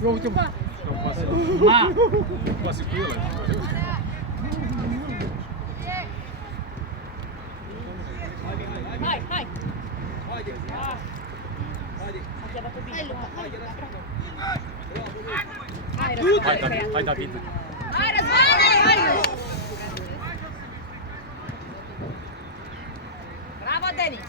Eu uite, Ma! pasă cu el. Hai, hai! A dat-o bine. Hai, Luca, hai, bravo. Hai, Răzvan, Hai, David. Hai, Răzvan, hai! Bravo, Denis!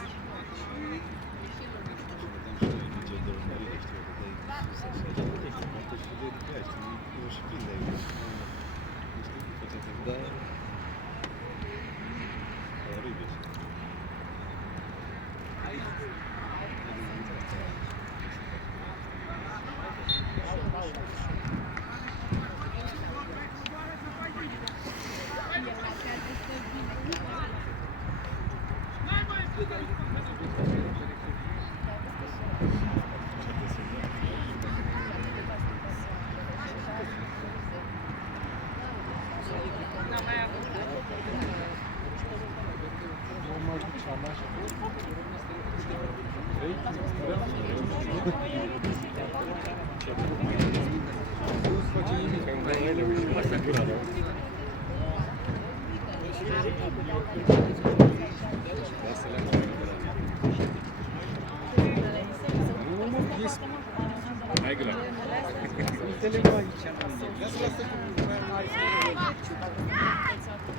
Hai găla.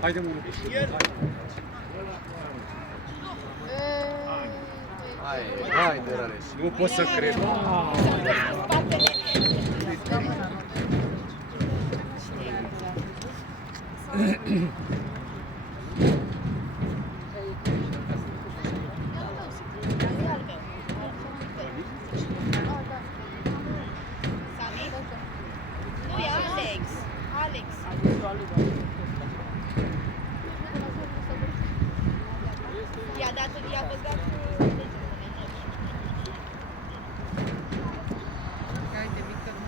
Haide, mă. Hai de Rareș. Nu pot să cred. Nu e Alex. Alex. I-a dat, i-a băgat cu Haide, Victor, mă.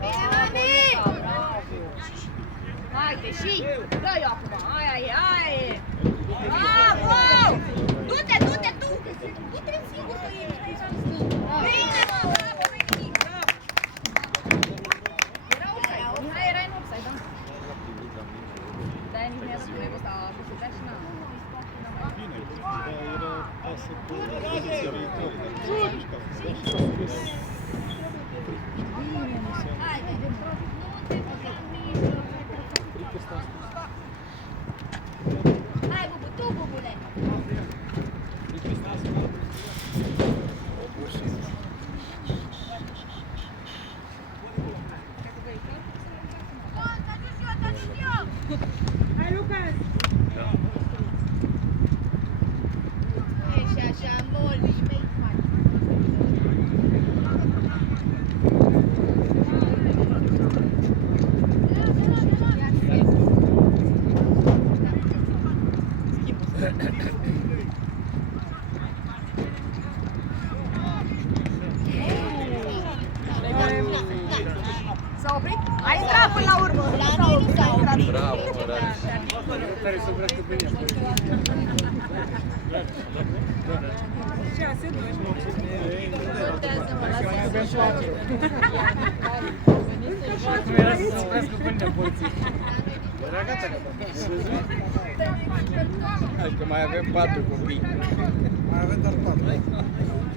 Bine, mami! Haide, și dă-i acum! lasă cu poziția viitoare, dar nu se mișcă la Hai, bubu, tu, bubule! Hai, Lucas! Ești așa mult, nici mai faci. S-a oprit? A intrat până la urmă. La noi nu s-a oprit. Bravo, Rareș. Care să vrea că bine. Contează-mă, lasă-mă. Nu era să se oprească până de poliție. Era gata. Hai că mai avem 4 copii. Mai avem doar 4.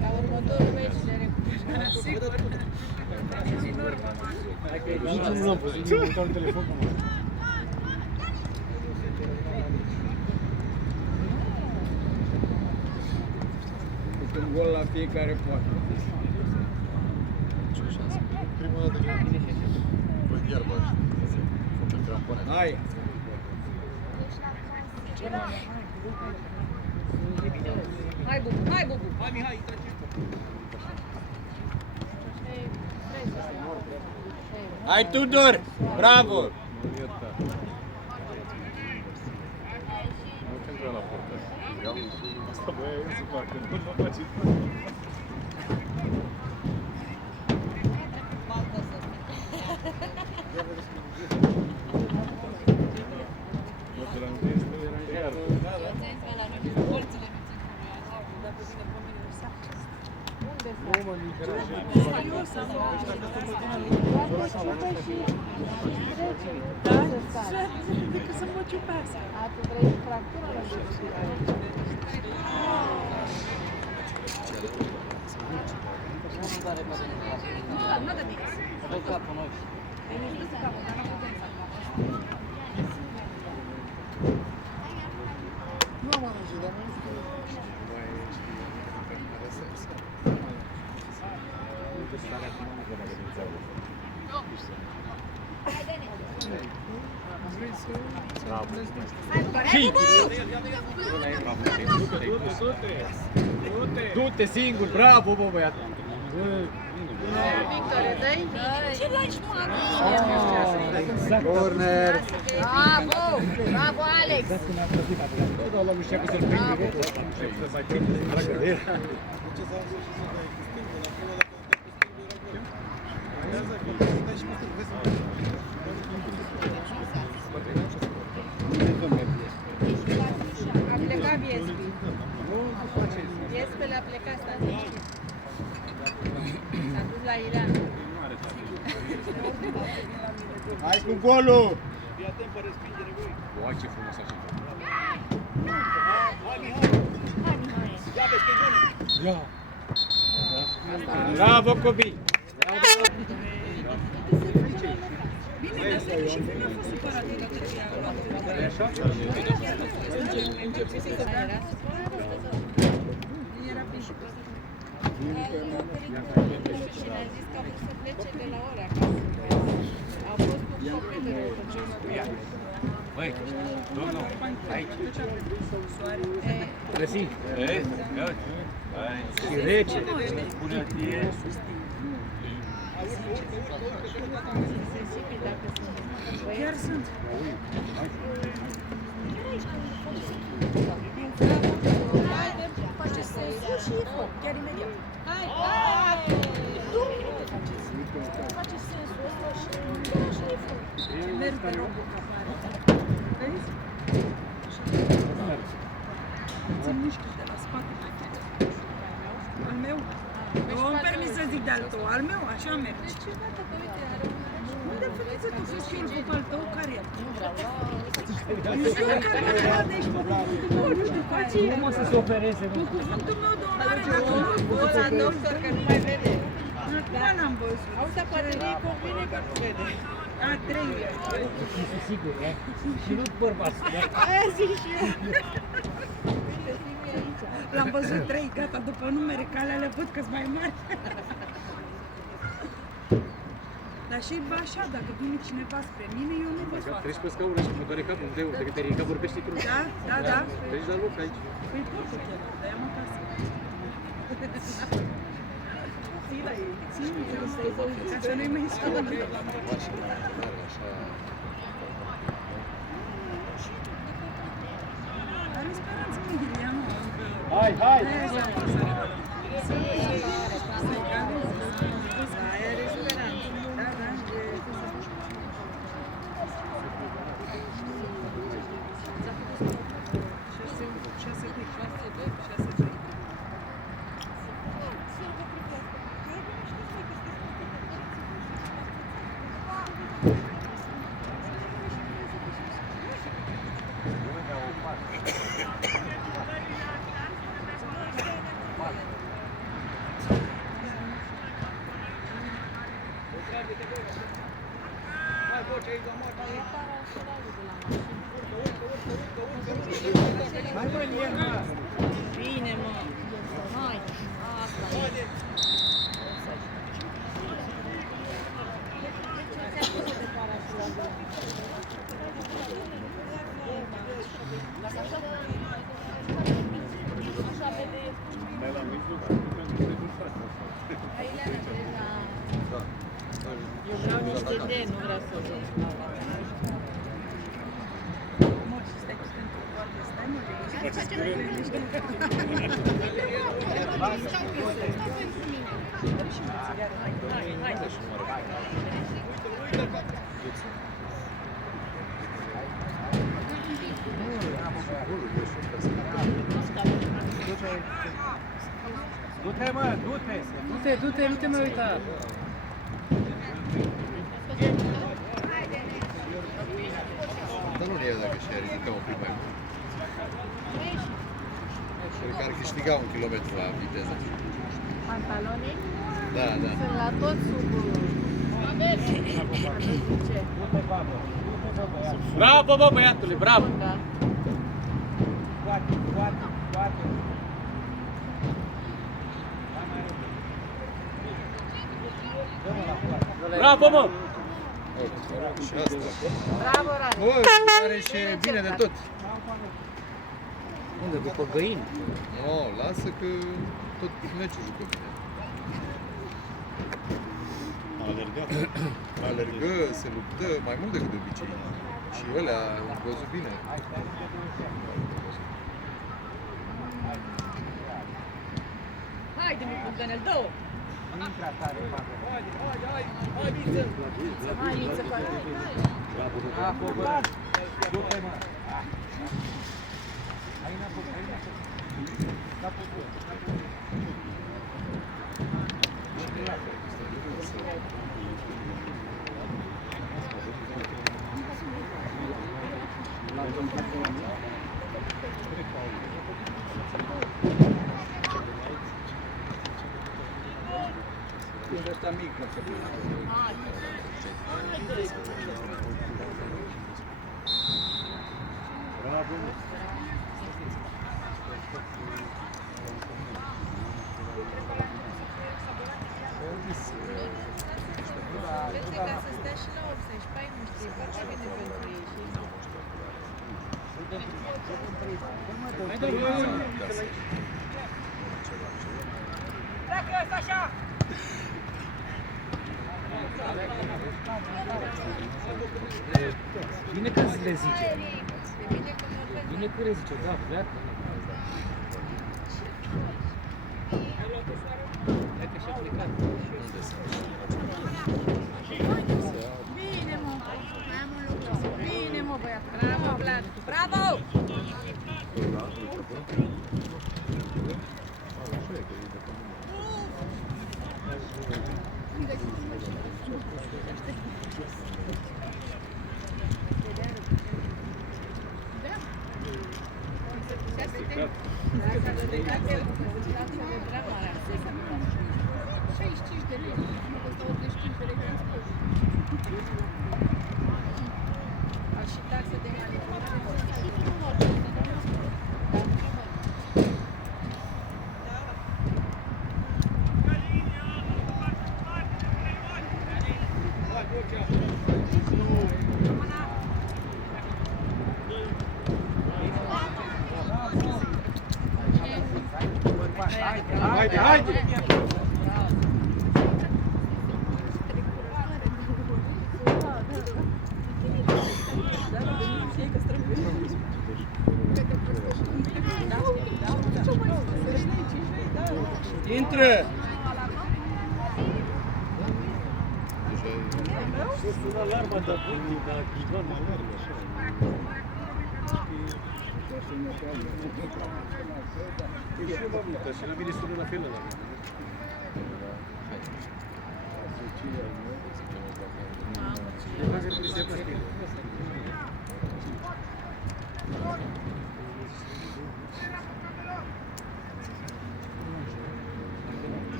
La următorul meci le recunoaște. Sigur. Nici nu l-am pus, nici nu uitam telefonul. Cât un gol la fiecare poartă. prima dată când văd iarba și făcut crampoane. Hai! Hai, bubu, hai, bubu! Hai, Mihai, Hai, Tudor! Bravo! Nu ierta. Nu te intra la portă. Asta băia e să facă, nu mă face. Nu te la întâi, era în iarbă. Nu mă încurajează. Decât să mă ciupească. Tu vrei fractură la Nu de mix. Dă capul în ochi. Ai nici dus capul, dar nu putem să fac. Nu am aranjat, dar nu știu. Du-te singur, bravo, bă, băiat! Victorie, dai? Ce lași, mă? Corner! Bravo! Bravo, Alex! Da, la miștea că se-l prinde. Să mai prinde din dragă de el. A plecat Viespi. Viespi le-a plecat, stați liniștit. S-a dus la Iran. Hai cu golul! Uai, ce frumos așa. Ia. Bravo, copii! Bine, dar stai că și prima a fost supărat de la tăia. Era pișu. Și ne-a zis că a vrut să plece de la ora acasă. A fost cu copilul rău. Băi, domnul, aici. Găsi. Ei, ia uite. Și rece. Bună ție. Sensibil dacă sunt. Chiar sunt. Haide, faceți sensul și foc, chiar imediat. Hai! Tu faceți sensul ăsta și foc. Merg pe rog cu afară. Vezi? Țin mișcă de la spate. Al meu? Nu am permis să zic de-al tău, al meu, așa merge. Unde fetiță, tu să schimbi cu al tău, care e? Nu vreau, la... Nu știu care e, deci pe cuvântul meu, nu știu care e. Cum o să se opereze, Cu nu? cuvântul meu, domnule, dacă nu pot să doctor, că nu mai vede. Acum n-am văzut. Auzi, poate nu-i convine că nu vede. A, 3 Este sigur, e? Și nu bărbați, e? Aia zic și eu. L-am văzut 3, gata, după numere, că alea le văd că-s mai mari. Dar și așa, dacă vine cineva spre mine, eu nu văd fața. Treci pe scaunul și mă doare capul, de unde te ridică, vorbești tu. Da, da, da. Treci la loc aici. Păi pot să te rog, dar am acasă. Ții la ei, ții, ca să nu-i mai spune. Mașina merg așa. Are speranță, Mihilianu. Hai, hai! Are speranță. Da, da. Bine, mă. Hai, asta e. Mai la mijloc și putem să te duci. Eu vreau niște de, nu vreau să joc. Mă, și stai cu stântul foarte, stai mă, Du-te, mă, du-te! Du-te, nu te mai uita! Dar nu e dacă și-a ridicat un pic mai mult. Cred că ar câștiga 1 kilometru la viteză. Pantalonii Da, da. sunt la tot sub... Bravo, bă, băiatule, bravo! Bravo, mă! Și asta. Bravo, Radu! Bă, are și bine de tot. Unde? După găini? Nu, lasă că tot meciul jucă bine. Alergă, se luptă mai mult decât de obicei. Și ălea au văzut bine. Haide, mi Bogdanel, dă-o! Hai, Miță, că... Bravo, bă! Du-te, mă! Hai înapoi, hai înapoi! Capul bun! Când ăsta mic, nu se pune. Bravo! Vezi ca să stea și la 84, nu știu, e foarte bine pentru ei. Bine că le zice. Bine că le zice, da, pleacă. Hai că și-a plecat. Bine, mă! Bine, mă, băiat! Bravo, Vlad! Bravo! Haide, haide! Intră! Sună alarma, dar Ivan alarma, așa. Păi și eu m-am uitat și la mine sună la fel ăla.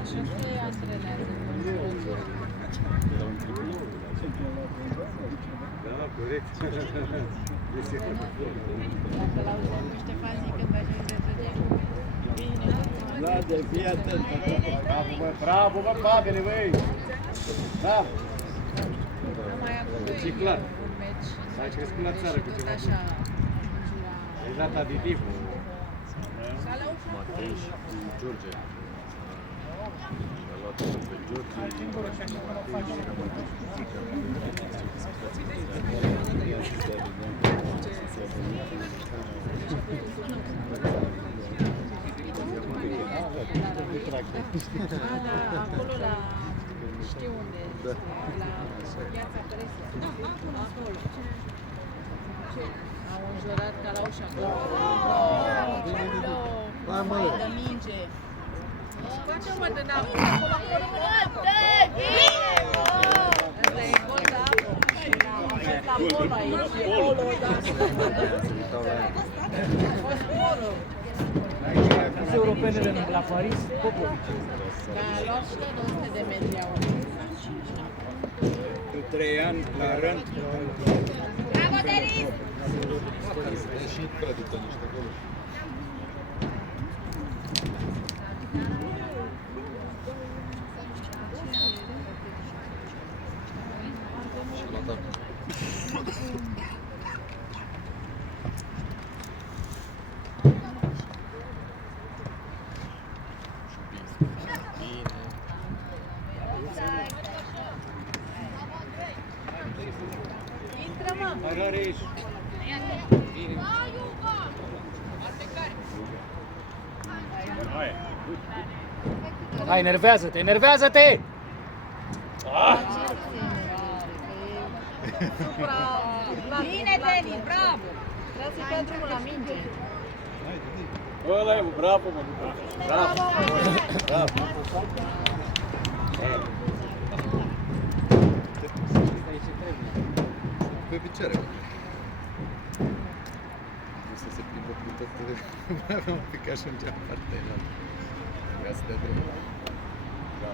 Așa se antrenează. Da, corect. Dacă l-auzim pe Ștefan zicând ajungi de trădem, bine. Vlade, fii atent. Bravo, bă, Pavele, băi! Da! Numai acum E clar. un meci. S-a crescut la țară cu ceva. Așa. E data de Divu. Matei și cu George. A luat pe George. Acolo la... știu unde este, la Piața Presia. Acolo. Au înjurat ca la ușa acolo. Mai dă minge. Scoate-mă de n-am. Ăsta e gol de apă. Am fost la polo aici. E polo, da. A fost polo. Case europene de la Paris, Popovici. Dar a luat și de 200 de metri au urmat. De 3 ani la rând. Bravo, Denis! Și credită niște goluri. Și la atac. Intră, mă! Hai, rare ești. Hai, enervează-te, enervează-te! Bine, Denis, bravo! Trebuie să-i dea drumul la minge. Ăla e, bravo, mă, bravo. Bravo. Pe picioare. Nu să se plimbă cu tot. Avea un pic așa în cea parte. Vrea să dea drumul.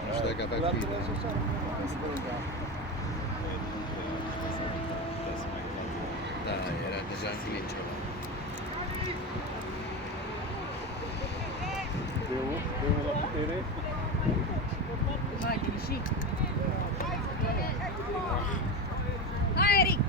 Nu știu dacă avea cuii, dar vrea să dea drumul. Da, era deja în clin ceva. Deu la putere. Hai, liniștit. Hai, Eric!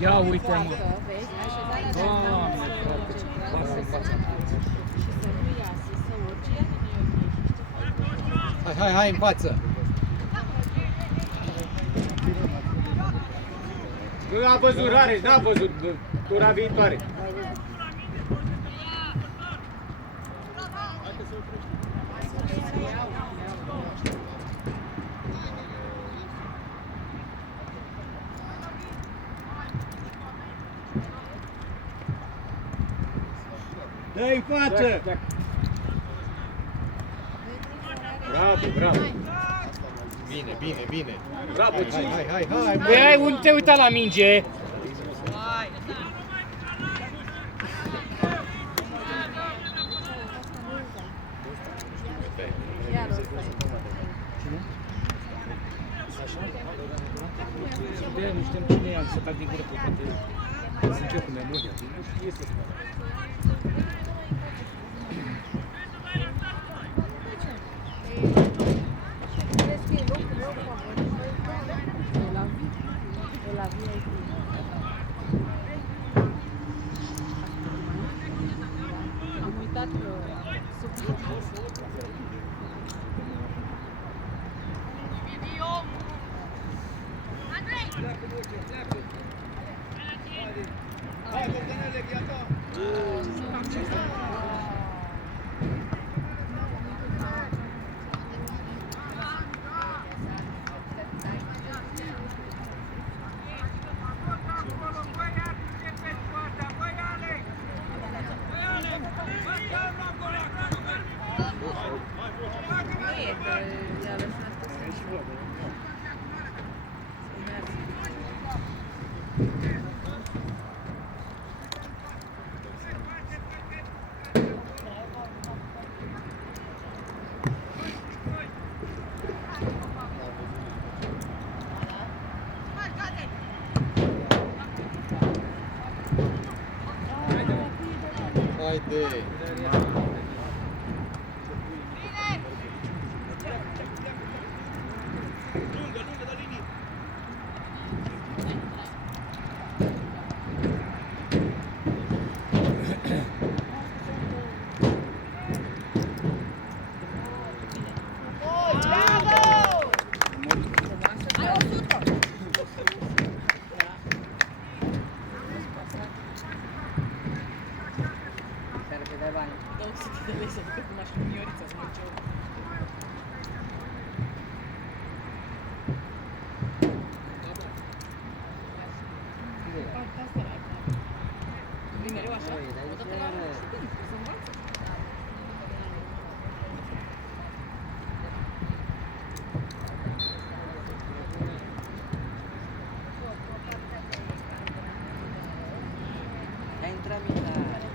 Ia uite-mă. Vezi, așezarea de Doamne, frate, pasă în fața. Și să nu iasă, să urce, iată nu e ok. Hai, hai, hai în față! Nu a văzut Rareș, n-a văzut tura viitoare. Dă-i în față! Bravo, bravo. Bine, bine, bine! Bravo, Hai, Cine. hai, hai, hai! Păi ai un te uita la minge. De nu știm cine e, am să tac din gură pe toate. Să încep cu memoria. Nu știu, este asta. Am uitat că Haide! dau 100 de lei să ducă cu mașină Miorița să merge. Vin mereu așa? Odată la anul și bine, să învață. Hai intra mintare.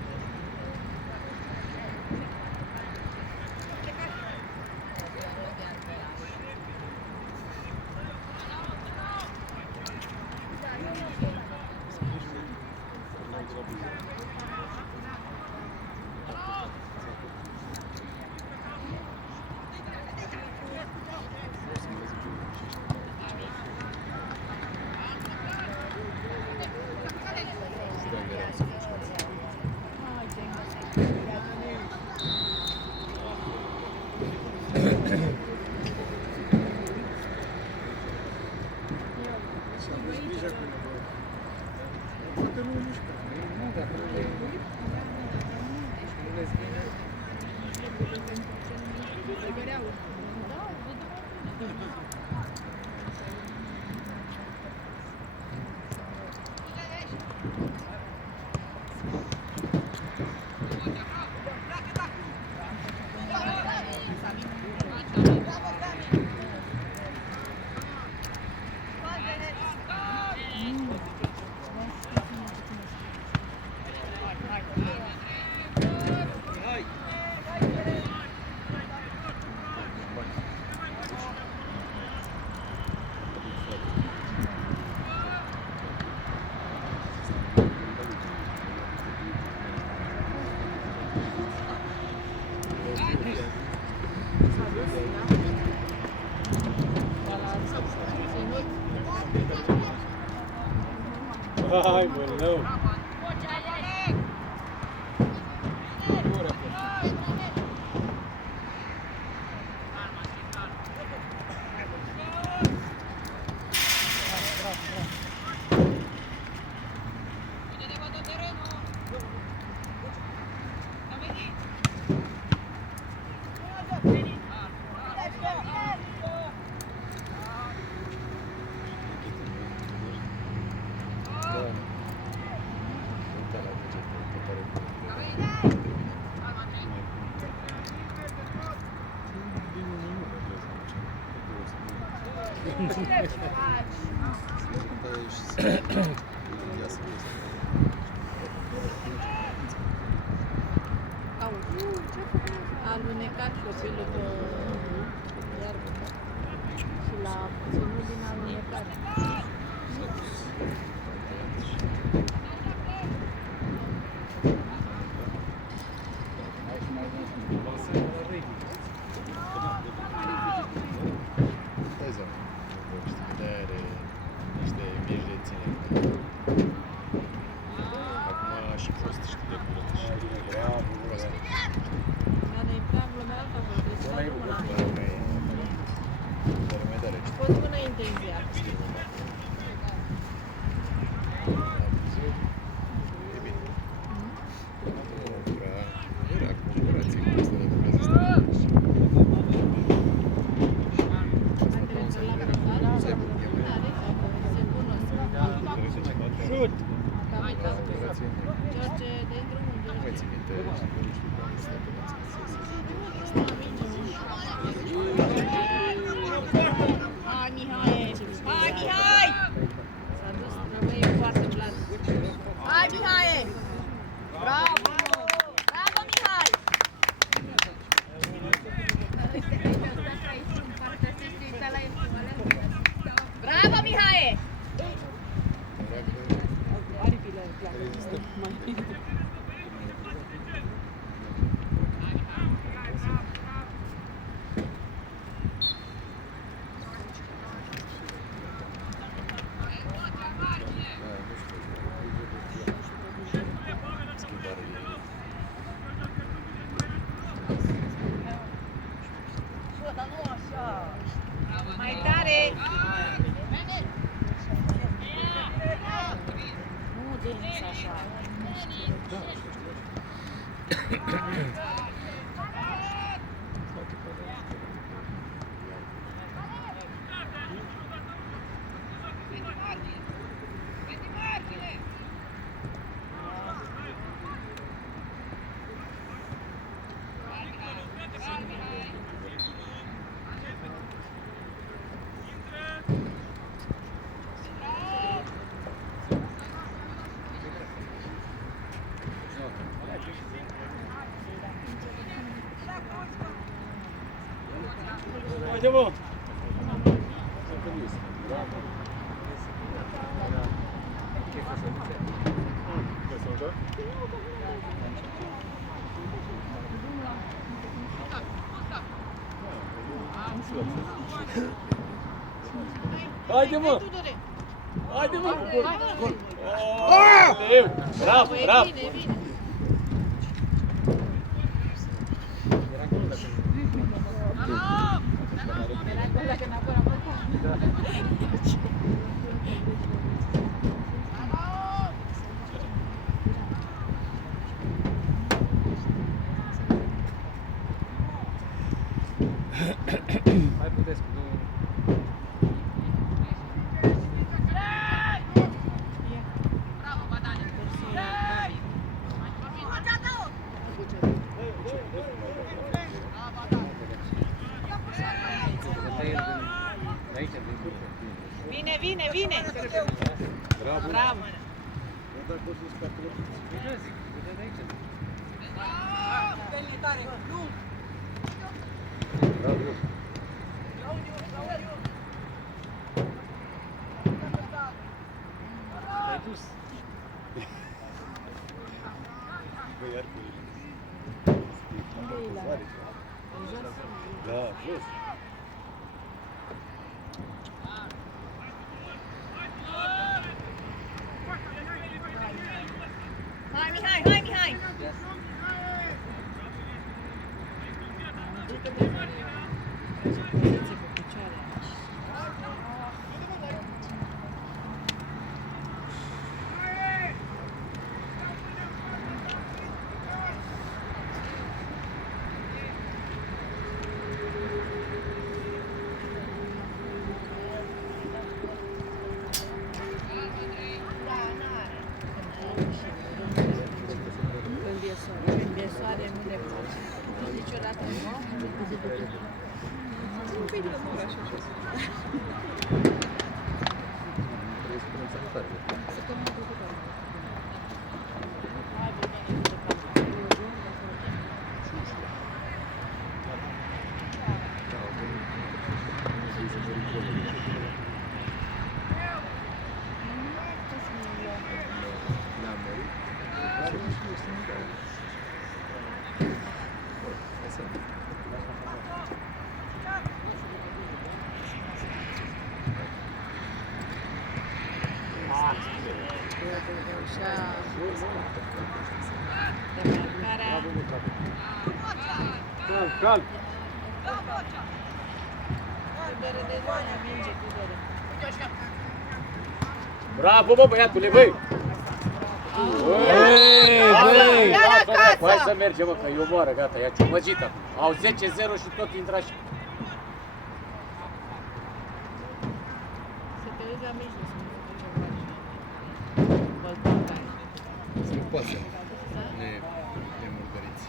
Hai, bolou! A alunecat copilul pe iarbă și l-a ținut din alunecare. Dar e prea aglomerat acolo, trebuie să faci mâna înainte. Poți mâna înainte în viață. George, dă-i drumul, George. Hai, Mihai! Hai, Mihai! S-a dus, rămâie foarte blat. Hai, Mihai! Bravo! Bravo, Mihai! Bravo, Mihai! Aripile pleacă. Mai tare! Nu, Denis, așa. Haide, mă! Haide, mă! Haide, mă! Gol! Bravo, bravo! E bine. Hai Putescu, nu... Vine, vine, vine! Bravo! Bravo! Bravo! Ai dus. Băi, iar cu da, jos. Calm. Bravo, bă, băiatule, băi! Hai să mergem, mă, că e omoară, gata, e ciumăgită. Au 10-0 și tot intra și... Să te uiți la mijloc, să nu faci ceva. Să nu poate nemurdăriți.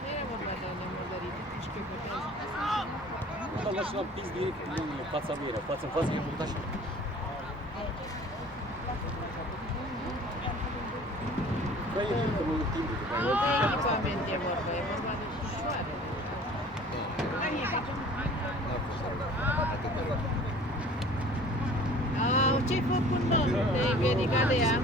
Nu era vorba de nemurdărit, nu știu că trebuie. Nu, dar l-aș l-am pins direct în fața lui, era față în față, i-a făcut așa. Bă, e ritmul timpului, după aia. Nu echipament e vorba, e vorba de ușoare. N-a fost atât de rău. Au, ce-ai făcut, mă? Te-ai verificat de ea?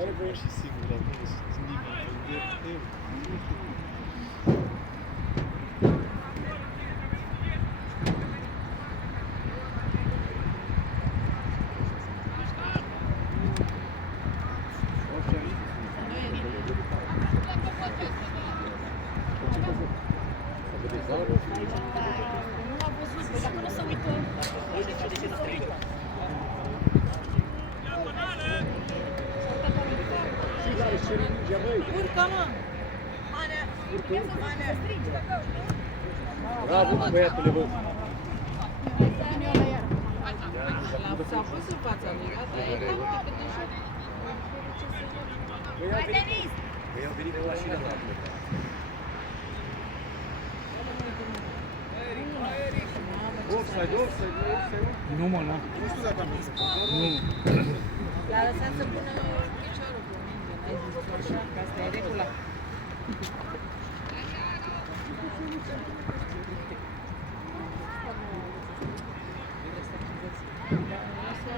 Agora eu și sigur, dar nu sunt nimeni. Nu a văzut, dacă nu se uită. Urcă, mă! Bravo, bă, băiatule, bă! S-a pus în fața lui, gata, e tactică de joc. Hai, Denis! Păi au venit cu mașina la plecat. Offside. Nu, mă, nu. Nu știu dacă am văzut. Nu. L-a lăsat să pună piciorul pe minge, n-ai zis tu așa, că asta e regula.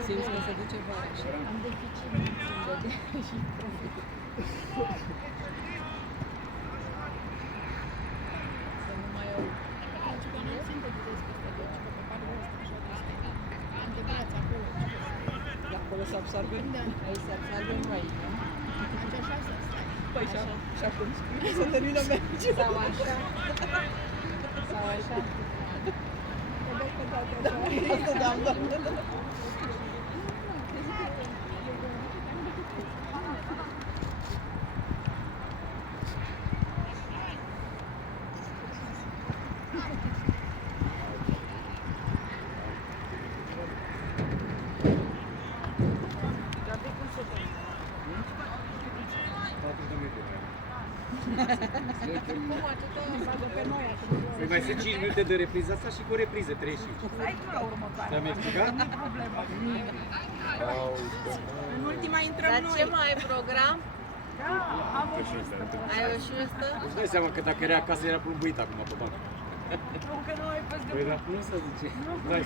Simți că se duce vara și Am deficit și profit. să nu mai au... Pentru că nu sunt de despre deci, că pe partea asta așa de am de braț acolo. De acolo se absorbe? Da. Aici se absorbe mai, nu? Deci așa să stai. Păi și acum spui să termină meciul. Sau așa. Sau așa. Vedeți că toate așa. Asta da-am, doamnă. Cum atâta bagă pe noi acum. Păi mai sunt 5 minute de repriză asta și cu o repriză 35. Stai tu la următoare. Te-am explicat? Nu e problemă. În ultima intrăm noi. Dar ce mai ai program? Da, am o justă. Ai o șustă? Îți dai seama că dacă era acasă era plumbuit acum pe bancă. Nu, că nu ai fost de Păi, dar cum să zice? Dai.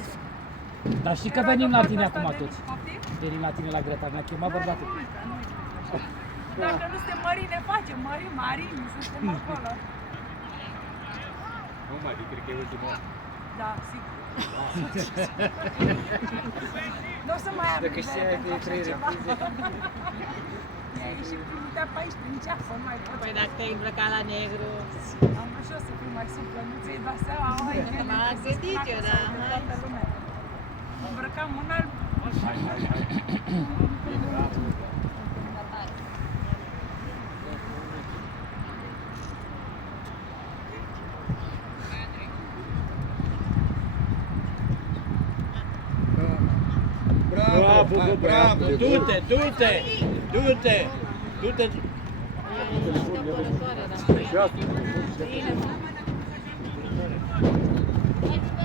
Dar știi că venim la tine acum toți. Venim la tine la Greta, mi-a chemat bărbatul. Dacă nu suntem mări, ne facem mări, marini, suntem acolo. Nu mai, cred că e ultima. Da, sigur. Nu o să mai am Dacă știai de 3 reprize. Mi-a ieșit primul pe aici, prin ceafă, nu mai pot. Păi dacă te-ai îmbrăcat la negru... Am vrut și eu să fiu mai simplă, nu ți-ai dat seama, oi, M-a gândit eu, da, hai. toată lumea. Mă îmbrăcam în alb. Bravo, bă, Bravo, băiat. du-te, du-te, du-te, du-te. Și asta.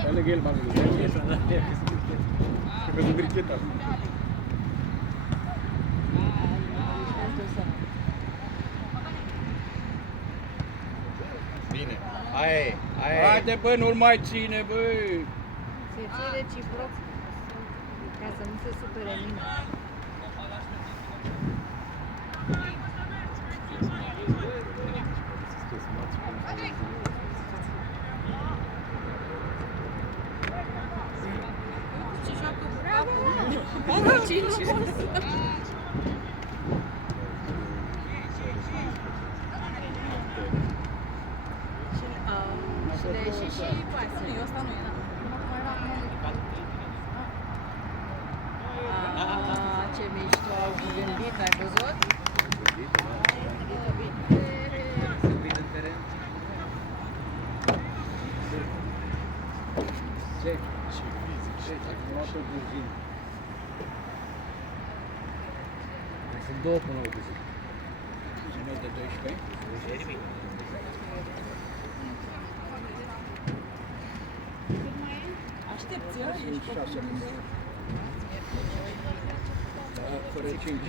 Dă lângă el, Marcus. Că vezi bricheta. Bine. Aia e, aia e. Haide, bă, nu-l mai ține, bă. Se ții reciproc ca să nu se supere nimeni. Ce joacă bravo! 4-5! Și le ieși și pasă. Nu, eu ăsta nu era. Ce mișto au gândit, ai văzut? Sunt două până la 80. Cine de 12? Aștepți, ești copil. Fără 5.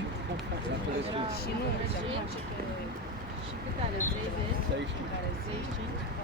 Fără 5. Și nu, și cât are? 30? 35. Care 35?